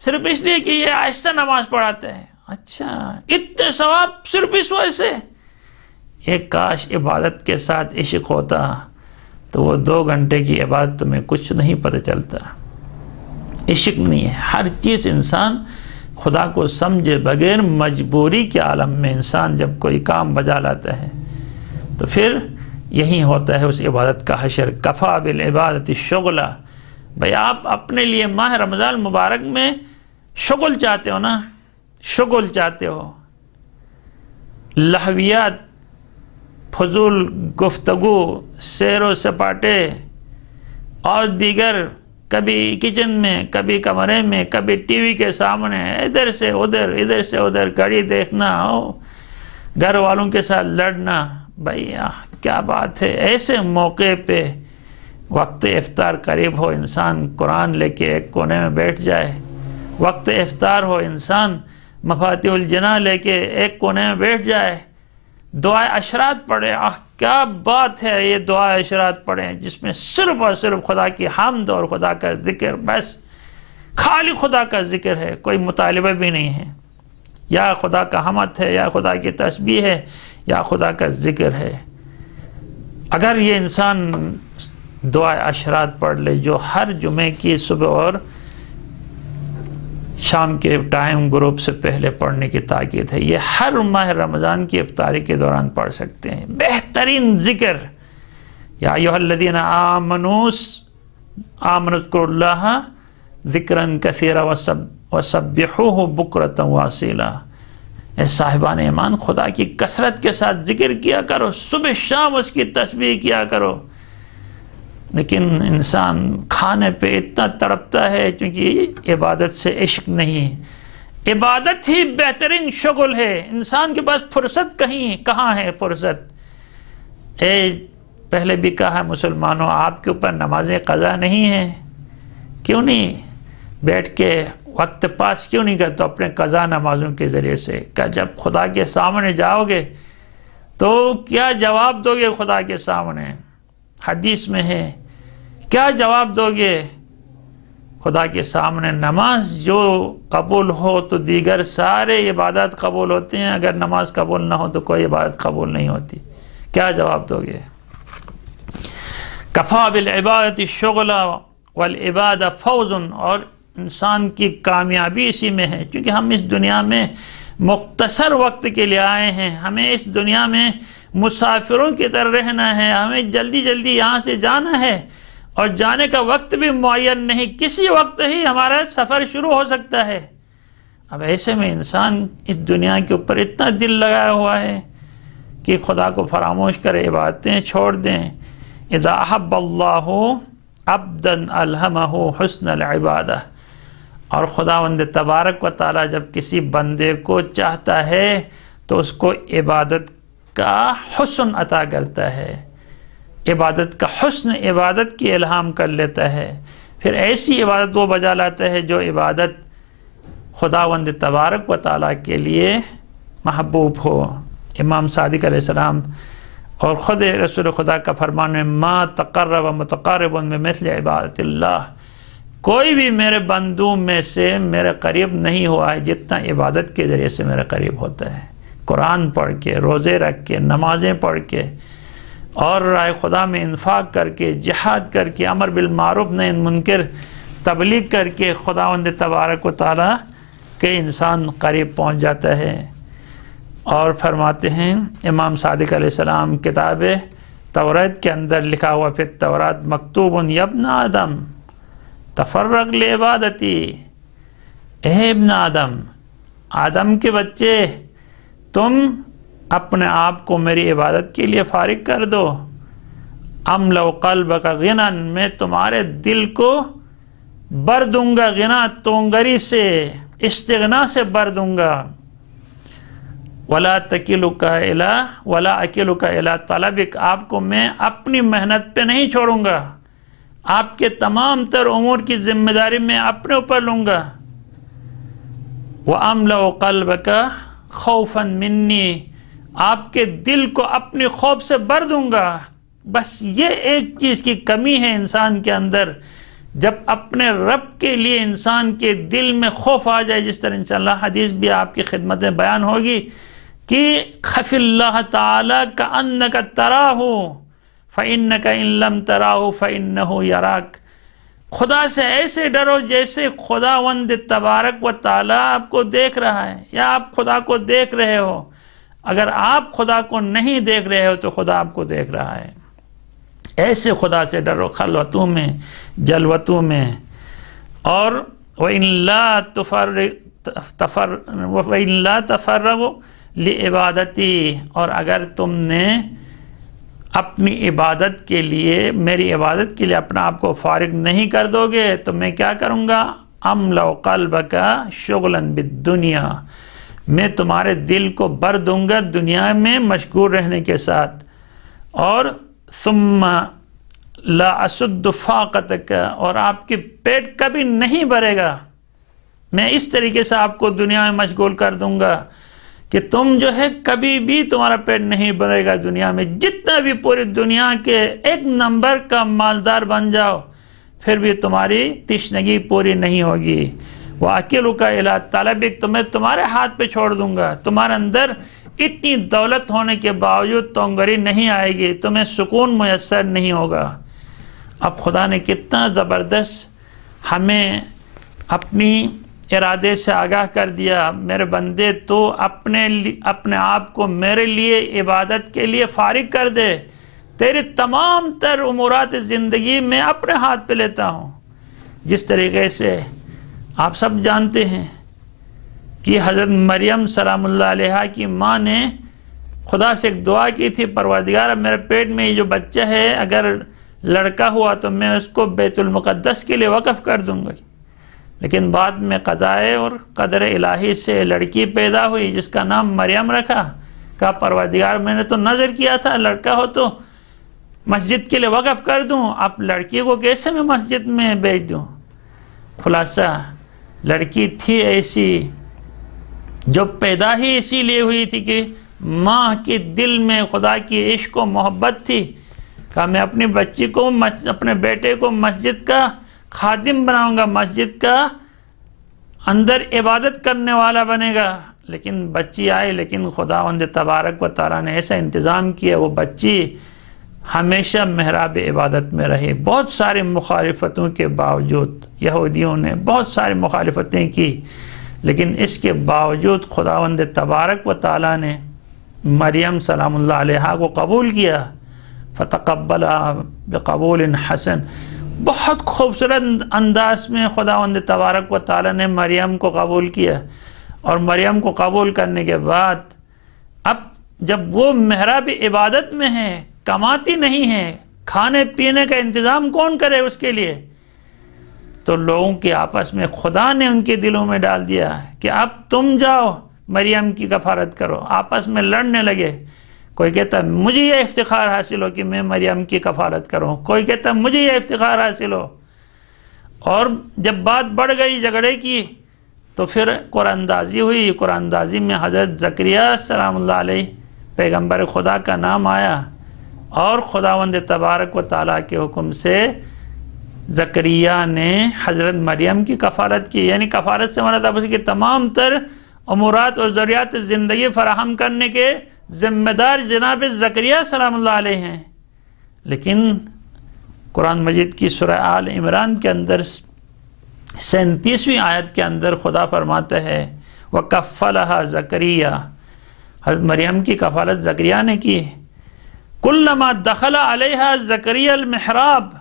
صرف اس لیے کہ یہ آہستہ نماز پڑھاتے ہیں. اچھا، اتنے ثواب صرف اس وجہ سے. ایک کاش عبادت کے ساتھ عشق ہوتا تو وہ 2 گھنٹے کی عبادت میں کچھ نہیں پتہ چلتا. عشق نہیں ہے. ہر چیز انسان خدا کو سمجھے بغیر مجبوری کے عالم میں انسان جب کوئی کام بجا لاتا ہے تو پھر یہی ہوتا ہے اس عبادت کا حشر. کفا بالعبادت شغلہ. بھئی آپ اپنے لیے ماہ رمضان مبارک میں شغل چاہتے ہو نا، شغل چاہتے ہو، لہویات، فضول گفتگو، سیر و سپاٹے اور دیگر، کبھی کچن میں، کبھی کمرے میں، کبھی ٹی وی کے سامنے، ادھر سے ادھر، ادھر سے ادھر گھڑی دیکھنا، گھر والوں کے ساتھ لڑنا. بھائی کیا بات ہے. ایسے موقع پہ وقت افطار قریب ہو، انسان قرآن لے کے ایک کونے میں بیٹھ جائے. وقت افطار ہو، انسان مفاتیح الجناح لے کے ایک کونے میں بیٹھ جائے، دعائے اشرات پڑھے. کیا بات ہے یہ دعائے اشرات پڑھیں جس میں صرف اور صرف خدا کی حمد اور خدا کا ذکر، بس خالی خدا کا ذکر ہے، کوئی مطالبہ بھی نہیں ہے. یا خدا کا حمد ہے، یا خدا کی تسبیح ہے، یا خدا کا ذکر ہے. اگر یہ انسان دعائے اشرات پڑھ لے جو ہر جمعے کی صبح اور شام کے ٹائم گروپ سے پہلے پڑھنے کی تاکید ہے، یہ ہر ماہ رمضان کی افطاری کے دوران پڑھ سکتے ہیں. بہترین ذکر، یا ایھا الذین آمنوا اذکروا اللہ ذکرا کثیرا وسبحوہ بکرۃ واصیلا. اے صاحبان ایمان، خدا کی کثرت کے ساتھ ذکر کیا کرو، صبح شام اس کی تسبیح کیا کرو. لیکن انسان کھانے پہ اتنا تڑپتا ہے کیونکہ عبادت سے عشق نہیں. عبادت ہی بہترین شغل ہے. انسان کے پاس فرصت کہاں ہے فرصت. پہلے بھی کہا مسلمانوں، آپ کے اوپر نمازیں قضا نہیں ہیں. کیوں نہیں بیٹھ کے وقت پاس کیوں نہیں کرتے اپنے قضا نمازوں کے ذریعے سے؟ کہ جب خدا کے سامنے جاؤ گے تو کیا جواب دو گے خدا کے سامنے؟ حدیث میں ہے، کیا جواب دو گے خدا کے سامنے؟ نماز جو قبول ہو تو دیگر سارے عبادات قبول ہوتے ہیں، اگر نماز قبول نہ ہو تو کوئی عبادت قبول نہیں ہوتی. کیا جواب دو گے؟ کفا بالعبادت شغلہ والعبادہ فوز. اور انسان کی کامیابی اسی میں ہے، کیونکہ ہم اس دنیا میں مختصر وقت کے لیے آئے ہیں. ہمیں اس دنیا میں مسافروں کی طرح رہنا ہے. ہمیں جلدی جلدی یہاں سے جانا ہے اور جانے کا وقت بھی معین نہیں، کسی وقت ہی ہمارا سفر شروع ہو سکتا ہے. اب ایسے میں انسان اس دنیا کے اوپر اتنا دل لگایا ہوا ہے کہ خدا کو فراموش کرے، عبادتیں چھوڑ دیں۔ اذا احب اللہ عبدا الہمہ حسن العبادہ، اور خداوند تبارک و تعالی جب کسی بندے کو چاہتا ہے تو اس کو عبادت کا حسن عطا کرتا ہے، عبادت کا حسن، عبادت کی الہام کر لیتا ہے، پھر ایسی عبادت وہ بجا لاتا ہے جو عبادت خداوند تبارک و تعالی کے لیے محبوب ہو۔ امام صادق علیہ السلام اور خود رسول خدا کا فرمان ہے، ما تقرب متقرب بمثل عبادت اللہ، کوئی بھی میرے بندوں میں سے میرے قریب نہیں ہوا ہے جتنا عبادت کے ذریعے سے میرے قریب ہوتا ہے، قرآن پڑھ کے، روزے رکھ کے، نمازیں پڑھ کے، اور راہ خدا میں انفاق کر کے، جہاد کر کے، امر بالمعروف نہی عن منکر تبلیغ کر کے خداوند تبارک و تعالیٰ کے انسان قریب پہنچ جاتا ہے۔ اور فرماتے ہیں امام صادق علیہ السلام، کتاب توریت کے اندر لکھا ہوا فی التوراۃ مکتوب یا ابن آدم تفرغ لعبادتی، اے ابن آدم، آدم کے بچے، تم اپنے آپ کو میری عبادت کے لیے فارغ کر دو۔ املؤ قلبک غنی، میں تمہارے دل کو بھر دوں گا، غنا تونگری سے، استغنا سے بھر دوں گا۔ ولا تکلک الی طلبک، آپ کو میں اپنی محنت پہ نہیں چھوڑوں گا، آپ کے تمام تر امور کی ذمہ داری میں اپنے اوپر لوں گا۔ وَأَمْلَأُ قَلْبَكَ خَوْفًا مِنِّي، آپ کے دل کو اپنی خوف سے بھر دوں گا۔ بس یہ ایک چیز کی کمی ہے انسان کے اندر، جب اپنے رب کے لیے انسان کے دل میں خوف آ جائے، جس طرح انشاءاللہ حدیث بھی آپ کی خدمت میں بیان ہوگی کہ خف اللہ تعالی کأنک تراہ فإنک ان لم تراہ فإنہ یراک، خدا سے ایسے ڈرو جیسے خداوند تبارک و تعالی آپ کو دیکھ رہا ہے، یا آپ خدا کو دیکھ رہے ہو۔ اگر آپ خدا کو نہیں دیکھ رہے ہو تو خدا آپ کو دیکھ رہا ہے۔ ایسے خدا سے ڈرو، خلوتوں میں، جلوتوں میں۔ اور وَإِن لَا تَفَرَّغُوا لِعِبَادَتِي، اور اگر تم نے اپنی عبادت کے لیے، میری عبادت کے لیے اپنا آپ کو فارغ نہیں کر دو گے تو میں کیا کروں گا؟ املؤ قلبک شغلا بالدنیا، میں تمہارے دل کو بھر دوں گا دنیا میں مشغول رہنے کے ساتھ۔ اور ثم لا اسد فاقتک، اور آپ کے پیٹ کبھی نہیں بھرے گا، میں اس طریقے سے آپ کو دنیا میں مشغول کر دوں گا کہ تم جو ہے کبھی بھی تمہارا پیٹ نہیں بھرے گا دنیا میں، جتنا بھی پوری دنیا کے ایک نمبر کا مالدار بن جاؤ پھر بھی تمہاری تشنگی پوری نہیں ہوگی۔ وَأَكِلُكَ إِلَىٰ طَلَبِكَ، تو میں تمہارے ہاتھ پہ چھوڑ دوں گا، تمہارے اندر اتنی دولت ہونے کے باوجود تونگری نہیں آئے گی، تمہیں سکون میسر نہیں ہوگا۔ اب خدا نے کتنا زبردست ہمیں اپنی ارادے سے آگاہ کر دیا، میرے بندے تو اپنے آپ کو میرے لیے عبادت کے لیے فارغ کر دے، تیری تمام تر امورات زندگی میں اپنے ہاتھ پہ لیتا ہوں۔ جس طریقے سے آپ سب جانتے ہیں کہ حضرت مریم سلام اللہ علیہا کی ماں نے خدا سے ایک دعا کی تھی، پروردگار میرے پیٹ میں یہ جو بچہ ہے اگر لڑکا ہوا تو میں اس کو بیت المقدس کے لیے وقف کر دوں گا، لیکن بعد میں قضائے اور قدر الہی سے لڑکی پیدا ہوئی جس کا نام مریم رکھا۔ کہا پروردگار میں نے تو نظر کیا تھا لڑکا ہو تو مسجد کے لیے وقف کر دوں، اب لڑکی کو کیسے میں مسجد میں بیچ دوں؟ خلاصہ لڑکی تھی ایسی جو پیدا ہی اسی لیے ہوئی تھی کہ ماں کے دل میں خدا کی عشق و محبت تھی۔ کہا میں اپنی بچی کو، اپنے بیٹے کو مسجد کا خادم بناؤں گا، مسجد کا اندر عبادت کرنے والا بنے گا۔ لیکن بچی آئی، لیکن خداوند تبارک و تعالیٰ نے ایسا انتظام کیا وہ بچی ہمیشہ محراب عبادت میں رہی۔ بہت ساری مخالفتوں کے باوجود یہودیوں نے بہت ساری مخالفتیں کی، لیکن اس کے باوجود خداوند تبارک و تعالیٰ نے مریم سلام اللہ علیہا کو قبول کیا، فتقبلها بقبول حسن۔ بہت خوبصورت انداز میں خداوند تبارک و تعالیٰ نے مریم کو قبول کیا، اور مریم کو قبول کرنے کے بعد اب جب وہ محراب عبادت میں ہیں، کماتی نہیں ہیں، کھانے پینے کا انتظام کون کرے اس کے لیے؟ تو لوگوں کے آپس میں خدا نے ان کے دلوں میں ڈال دیا کہ اب تم جاؤ مریم کی کفالت کرو، آپس میں لڑنے لگے۔ کوئی کہتا مجھے یہ افتخار حاصل ہو کہ میں مریم کی کفالت کروں، کوئی کہتا مجھے یہ افتخار حاصل ہو۔ اور جب بات بڑھ گئی جھگڑے کی تو پھر قرآن اندازی ہوئی۔ قرآن اندازی میں حضرت زکریا سلام اللہ علیہ پیغمبر خدا کا نام آیا، اور خداوند تبارک و تعالیٰ کے حکم سے زکریا نے حضرت مریم کی کفالت کی۔ یعنی کفالت سے مراد اس کی تمام تر امورات اور ضروریات زندگی فراہم کرنے کے ذمہ دار جناب زکریا سلام اللہ علیہ ہیں۔ لیکن قرآن مجید کی سورہ آل عمران کے اندر 37ویں آیت کے اندر خدا فرماتا ہے وَكَفَّلَهَا زَكَرِيَّا، حضرت مریم کی کفالت زکریا نے کی۔ كُلَّمَا دَخَلَ عَلَيْهَا زَكَرِيَّا الْمِحْرَابَ،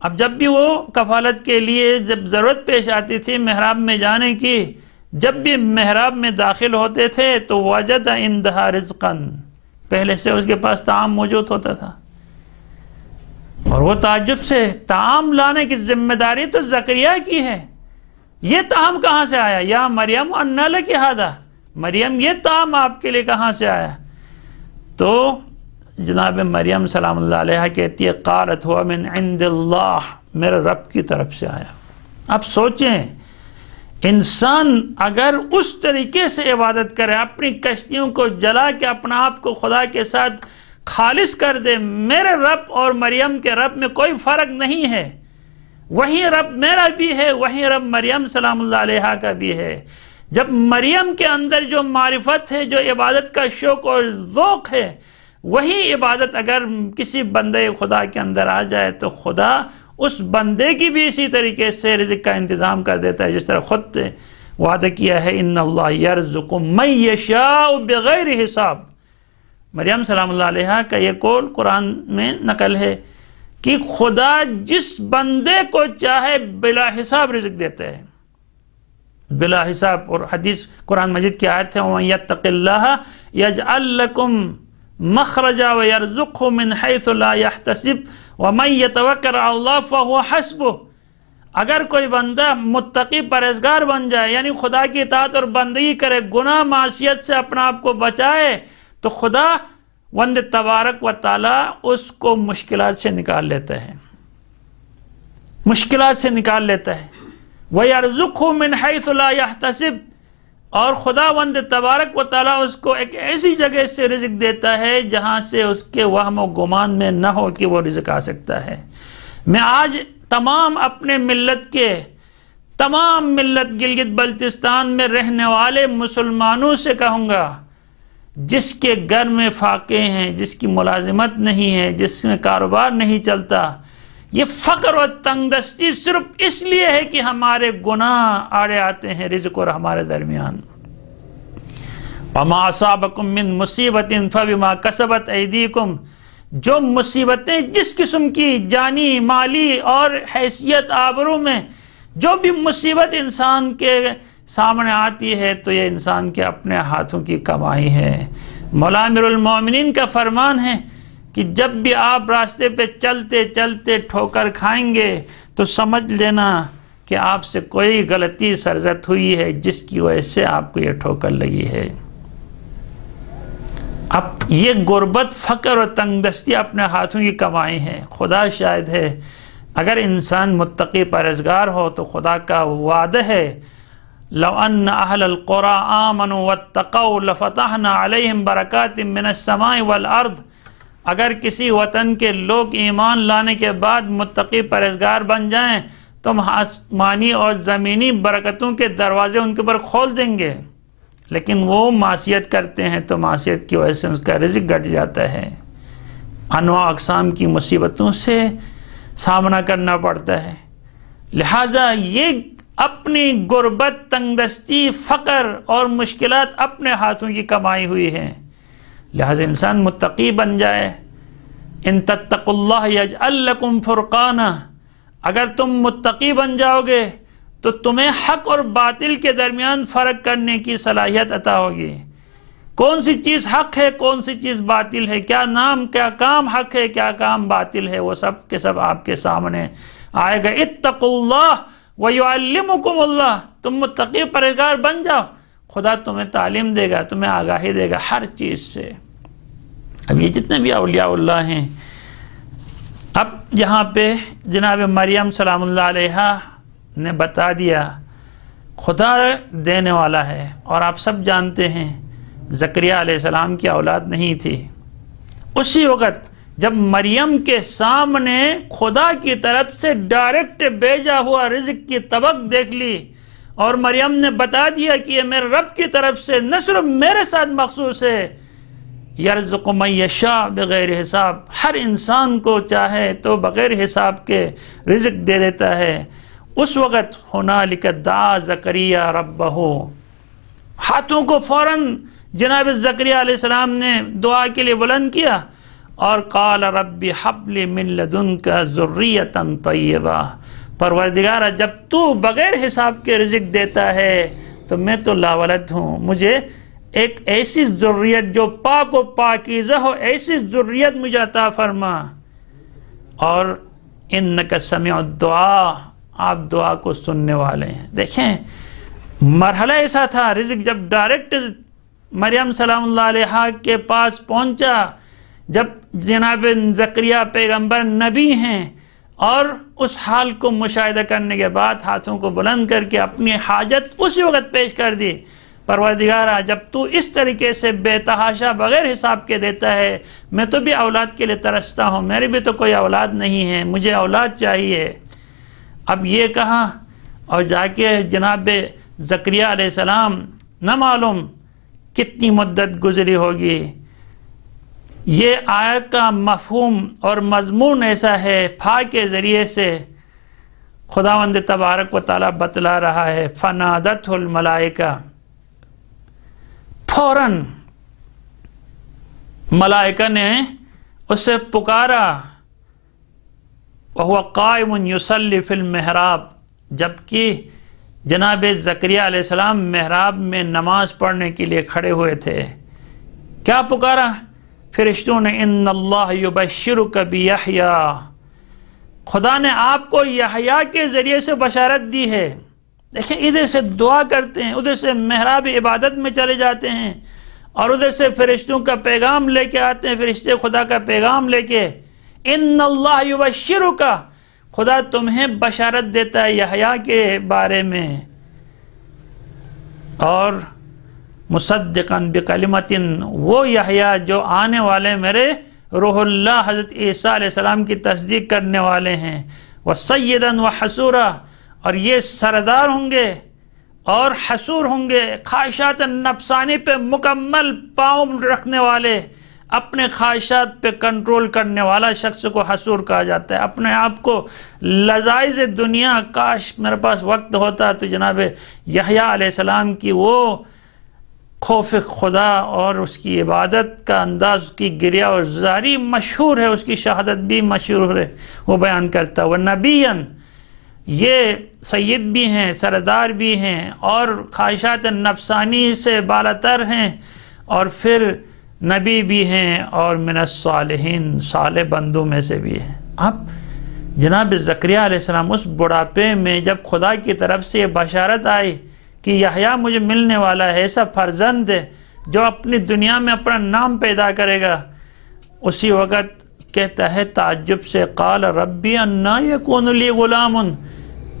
اب جب بھی وہ کفالت کے لیے جب ضرورت پیش آتی تھی محراب میں جانے کی، جب بھی محراب میں داخل ہوتے تھے تو وجد عندها رزقاً، پہلے سے اس کے پاس طعام موجود ہوتا تھا۔ اور وہ تعجب سے، طعام لانے کی ذمہ داری تو زکریا کی ہے، یہ طعام کہاں سے آیا؟ یا مریم اَنَّىٰ لَكِ هَٰذَا، مریم یہ طعام آپ کے لیے کہاں سے آیا؟ تو جناب مریم سلام اللہ علیہ کہتی ہے قالت هو من عند اللہ، میرے رب کی طرف سے آیا۔ اب سوچیں، انسان اگر اس طریقے سے عبادت کرے، اپنی کشتیوں کو جلا کے اپنا آپ کو خدا کے ساتھ خالص کر دے، میرے رب اور مریم کے رب میں کوئی فرق نہیں ہے، وہی رب میرا بھی ہے، وہی رب مریم سلام اللہ علیہ کا بھی ہے۔ جب مریم کے اندر جو معرفت ہے، جو عبادت کا شوق اور ذوق ہے، وہی عبادت اگر کسی بندے خدا کے اندر آ جائے تو خدا اس بندے کی بھی اسی طریقے سے رزق کا انتظام کر دیتا ہے، جس طرح خود وعدہ کیا ہے ان اللہ یرزق من یشاء بغیر حساب۔ مریم سلام اللہ علیہ کا یہ قول قرآن میں نقل ہے کہ خدا جس بندے کو چاہے بلا حساب رزق دیتا ہے، بلا حساب۔ اور حدیث قرآن مجید کی آیت ہے وَمَن يَتَّقِ اللَّهَ يَجْعَلْ لَكُمْ مخرجا وَيَرْزُقْهُ مِنْ حَيْثُ لَا يَحْتَسِبْ وَمَنْ يَتَوَكَّلْ عَلَى اللَّهِ فَهُوَ حَسْبُهُ، اگر کوئی بندہ متقی پرہیزگار بن جائے، یعنی خدا کی اطاعت اور بندگی کرے، گناہ معصیت سے اپنا آپ کو بچائے، تو خدا وند تبارک و تعالی اس کو مشکلات سے نکال لیتا ہے، مشکلات سے نکال لیتا ہے۔ وَيَرْزُقْهُ مِنْ حَيْثُ لَا يَحْتَسِبْ، اور خدا وند تبارک و تعالیٰ اس کو ایک ایسی جگہ سے رزق دیتا ہے جہاں سے اس کے وہم و گمان میں نہ ہو کہ وہ رزق آ سکتا ہے۔ میں آج تمام اپنے ملت کے، تمام ملت گلگت بلتستان میں رہنے والے مسلمانوں سے کہوں گا، جس کے گھر میں فاقے ہیں، جس کی ملازمت نہیں ہے، جس میں کاروبار نہیں چلتا، یہ فقر و تنگ دستی صرف اس لیے ہے کہ ہمارے گناہ آڑے آتے ہیں رزق اور ہمارے درمیان۔ وَمَا أَصَابَكُم مِّن مُّصِيبَةٍ فَبِمَا كَسَبَتْ أَيْدِيكُم، جو مصیبتیں جس قسم کی جانی، مالی اور حیثیت آبرو میں جو بھی مصیبت انسان کے سامنے آتی ہے تو یہ انسان کے اپنے ہاتھوں کی کمائی ہے۔ مولا امیر المومنین کا فرمان ہے کہ جب بھی آپ راستے پہ چلتے چلتے ٹھوکر کھائیں گے تو سمجھ لینا کہ آپ سے کوئی غلطی سرزد ہوئی ہے جس کی وجہ سے آپ کو یہ ٹھوکر لگی ہے۔ اب یہ غربت، فقر اور تنگ دستی اپنے ہاتھوں کی کمائی ہے۔ خدا شاہد ہے، اگر انسان متقی پرہیزگار ہو تو خدا کا وعدہ ہے لو ان اہل القرى آمنوا واتقوا لفتحنا علیہم برکات من السماء والارض، اگر کسی وطن کے لوگ ایمان لانے کے بعد متقی پرہیزگار بن جائیں تو ہم آسمانی اور زمینی برکتوں کے دروازے ان کے اوپر کھول دیں گے، لیکن وہ معصیت کرتے ہیں تو معصیت کی وجہ سے اس کا رزق گھٹ جاتا ہے، انواع اقسام کی مصیبتوں سے سامنا کرنا پڑتا ہے۔ لہٰذا یہ اپنی غربت، تنگ دستی، فقر اور مشکلات اپنے ہاتھوں کی کمائی ہوئی ہیں، لہٰذا انسان متقی بن جائے۔ ان تتقوا اللہ یجعل لکم فرقانا، اگر تم متقی بن جاؤ گے تو تمہیں حق اور باطل کے درمیان فرق کرنے کی صلاحیت عطا ہوگی۔ کون سی چیز حق ہے کون سی چیز باطل ہے، کیا نام کیا کام حق ہے کیا کام باطل ہے، وہ سب کے سب آپ کے سامنے آئے گا۔ اتقوا اللہ ویعلمکم اللہ، تم متقی پرہیزگار بن جاؤ، خدا تمہیں تعلیم دے گا، تمہیں آگاہی دے گا ہر چیز سے۔ اب یہ جتنے بھی اولیاء اللہ ہیں، اب یہاں پہ جناب مریم سلام اللہ علیہا نے بتا دیا خدا دینے والا ہے، اور آپ سب جانتے ہیں زکریا علیہ السلام کی اولاد نہیں تھی۔ اسی وقت جب مریم کے سامنے خدا کی طرف سے ڈائریکٹ بھیجا ہوا رزق کی طبق دیکھ لی، اور مریم نے بتا دیا کہ یہ میرے رب کی طرف سے نہ صرف میرے ساتھ مخصوص ہے، یرزق من یشاء بغیر حساب، ہر انسان کو چاہے تو بغیر حساب کے رزق دے دیتا ہے۔ اس وقت ہنالک دعا زکریا ربہ، ہاتھوں کو فوراً جناب زکریا علیہ السلام نے دعا کے لیے بلند کیا، اور قال رب حب لی من لدنک ذریۃ طیبہ، پروردگارہ جب تو بغیر حساب کے رزق دیتا ہے تو میں تو لاولد ہوں، مجھے ایک ایسی ذریت جو پاک و پاکیزہ ہو، ایسی ذریت مجھے عطا فرما، اور انک سمیع الدعا، آپ دعا کو سننے والے ہیں۔ دیکھیں مرحلہ ایسا تھا، رزق جب ڈائریکٹ مریم سلام اللہ علیہ کے پاس پہنچا، جب جناب زکریا پیغمبر نبی ہیں، اور اس حال کو مشاہدہ کرنے کے بعد ہاتھوں کو بلند کر کے اپنی حاجت اسی وقت پیش کر دی، پروردگارہ جب تو اس طریقے سے بے تحاشا بغیر حساب کے دیتا ہے، میں تو بھی اولاد کے لیے ترستا ہوں، میری بھی تو کوئی اولاد نہیں ہے، مجھے اولاد چاہیے۔ اب یہ کہا، اور جا کے جناب زکریا علیہ السلام نہ معلوم کتنی مدت گزری ہوگی۔ یہ آیت کا مفہوم اور مضمون ایسا ہے، فا کے ذریعے سے خداوند تبارک و تعالیٰ بتلا رہا ہے، فنادتہ الملائکہ، فوراً ملائکہ نے اسے پکارا، وَهُوَ قَائِمٌ يُصَلِّ فِي الْمِحْرَابِ، جبکہ جناب زکریا علیہ السلام محراب میں نماز پڑھنے کے لیے کھڑے ہوئے تھے۔ کیا پکارا فرشتوں نے؟ ان اللہ یبشرک بیحییٰ، خدا نے آپ کو یحییٰ کے ذریعے سے بشارت دی ہے۔ دیکھیں ادھر سے دعا کرتے ہیں، ادھر سے محراب عبادت میں چلے جاتے ہیں، اور ادھر سے فرشتوں کا پیغام لے کے آتے ہیں، فرشتے خدا کا پیغام لے کے، ان اللہ یبشرک، خدا تمہیں بشارت دیتا ہے یحییٰ کے بارے میں، اور مصدقاً بکلمۃ، وہ یحییٰ جو آنے والے میرے روح اللہ حضرت عیسیٰ علیہ السلام کی تصدیق کرنے والے ہیں، وسیداً وحصورا، اور یہ سردار ہوں گے اور حصور ہوں گے، خواہشات نفسانی پہ مکمل پاؤں رکھنے والے، اپنے خواہشات پہ کنٹرول کرنے والا شخص کو حصور کہا جاتا ہے۔ اپنے آپ کو لذائذ دنیا، کاش میرے پاس وقت ہوتا تو جناب یحییٰ علیہ السلام کی وہ خوف خدا اور اس کی عبادت کا انداز، اس کی گریہ اور زاری مشہور ہے، اس کی شہادت بھی مشہور ہے، وہ بیان کرتا۔ وَنَبِيًّا، یہ سید بھی ہیں، سردار بھی ہیں، اور خواہشات نفسانی سے بالاتر ہیں، اور پھر نبی بھی ہیں، اور من الصالحین، صالح بندوں میں سے بھی ہیں۔ اب جناب زکریا علیہ السلام اس بڑھاپے میں جب خدا کی طرف سے یہ بشارت آئی کہ یحییٰ مجھے ملنے والا ہے، ایسا فرزند ہے جو اپنی دنیا میں اپنا نام پیدا کرے گا، اسی وقت کہتا ہے تعجب سے، قال ربی انا یکون لی غلام،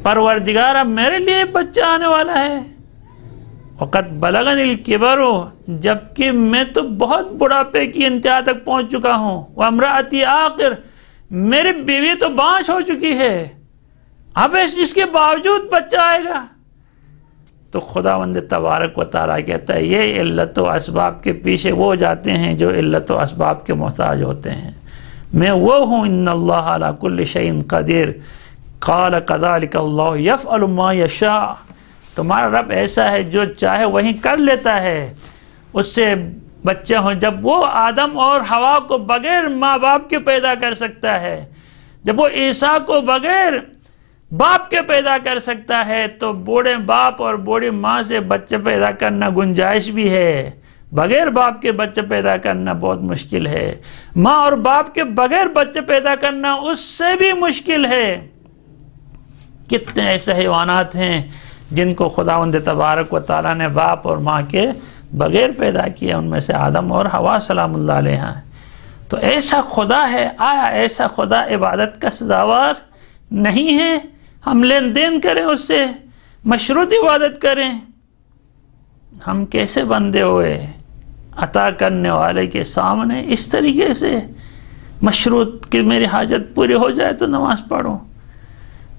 پروردگارہ میرے لیے بچہ آنے والا ہے، وقد بلغنی الکبر، جبکہ میں تو بہت بڑھاپے کی انتہا تک پہنچ چکا ہوں، وامرأتی عاقر، میری بیوی تو بانجھ ہو چکی ہے، اب اس کے باوجود بچہ آئے گا۔ تو خداوند تبارک و تعالیٰ کہتا ہے یہ علت و اسباب کے پیچھے وہ جاتے ہیں جو علت و اسباب کے محتاج ہوتے ہیں، میں وہ ہوں، ان اللہ علی کل شیء قدیر، قال کذالک اللہ یفعل ما یشاء، تمہارا رب ایسا ہے جو چاہے وہیں کر لیتا ہے، اس سے بچے ہوں۔ جب وہ آدم اور حوا کو بغیر ماں باپ کے پیدا کر سکتا ہے، جب وہ عیسیٰ کو بغیر باپ کے پیدا کر سکتا ہے، تو بوڑھے باپ اور بوڑھی ماں سے بچے پیدا کرنا گنجائش بھی ہے، بغیر باپ کے بچے پیدا کرنا بہت مشکل ہے، ماں اور باپ کے بغیر بچے پیدا کرنا اس سے بھی مشکل ہے۔ کتنے ایسے حیوانات ہیں جن کو خداوند تبارک و تعالیٰ نے باپ اور ماں کے بغیر پیدا کیا، ان میں سے آدم اور حوا سلام اللہ علیہ ہیں۔ تو ایسا خدا ہے، آیا ایسا خدا عبادت کا سزاوار نہیں ہے؟ ہم لین دین کریں اس سے، مشروط عبادت کریں؟ ہم کیسے بندے ہوئے عطا کرنے والے کے سامنے اس طریقے سے مشروط کہ میری حاجت پوری ہو جائے تو نماز پڑھوں،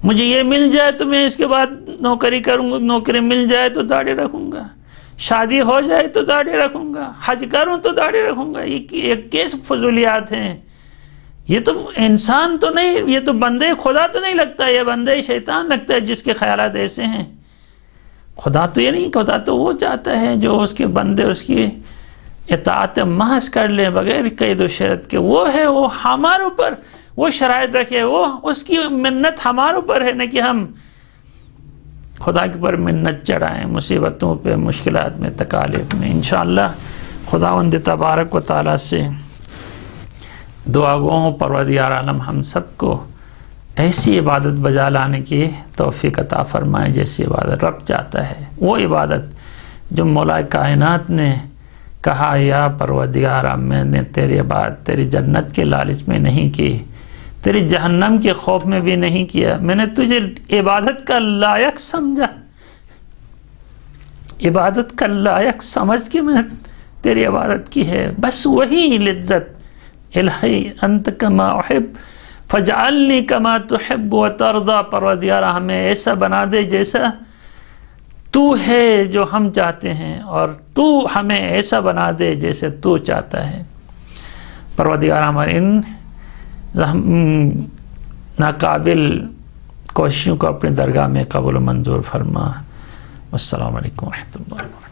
مجھے یہ مل جائے تو میں اس کے بعد نوکری کروں گا، نوکری مل جائے تو داڑھی رکھوں گا، شادی ہو جائے تو داڑھی رکھوں گا، حج کروں تو داڑھی رکھوں گا۔ یہ کیسے فضولیات ہیں؟ یہ تو انسان تو نہیں، یہ تو بندے خدا تو نہیں لگتا، یہ بندے شیطان لگتا ہے جس کے خیالات ایسے ہیں۔ خدا تو یہ نہیں، خدا تو وہ چاہتا ہے جو اس کے بندے اس کی اطاعت محض کر لیں بغیر قید و شرط کے۔ وہ ہے، وہ ہمارے اوپر وہ شرائط رکھے، وہ اس کی منت ہمارے اوپر ہے، نہ کہ ہم خدا کے پر منت چڑھائیں مصیبتوں پہ، مشکلات میں، تکالیف میں۔ انشاءاللہ خداوند تبارک و تعالیٰ سے دعا گو ہوں پروردگار عالم ہم سب کو ایسی عبادت بجا لانے کی توفیق عطا فرمائے جیسی عبادت رب چاہتا ہے، وہ عبادت جو مولا کائنات نے کہا یا پروردگارہ میں نے تیری عبادت تیری جنت کے لالچ میں نہیں کی، تیری جہنم کے خوف میں بھی نہیں کیا، میں نے تجھے عبادت کا لائق سمجھا، عبادت کا لائق سمجھ کے میں نے تیری عبادت کی ہے، بس وہی لذت۔ الہی انت کما احب فجعلنی کما تحب وترضا، پروردگارہ ہمیں ایسا بنا دے جیسا تو ہے جو ہم چاہتے ہیں، اور تو ہمیں ایسا بنا دے جیسے تو چاہتا ہے۔ پروردگار ہمارے ان ناقابل کوششوں کو اپنی درگاہ میں قبول و منظور فرما۔ السلام علیکم ورحمۃ اللہ۔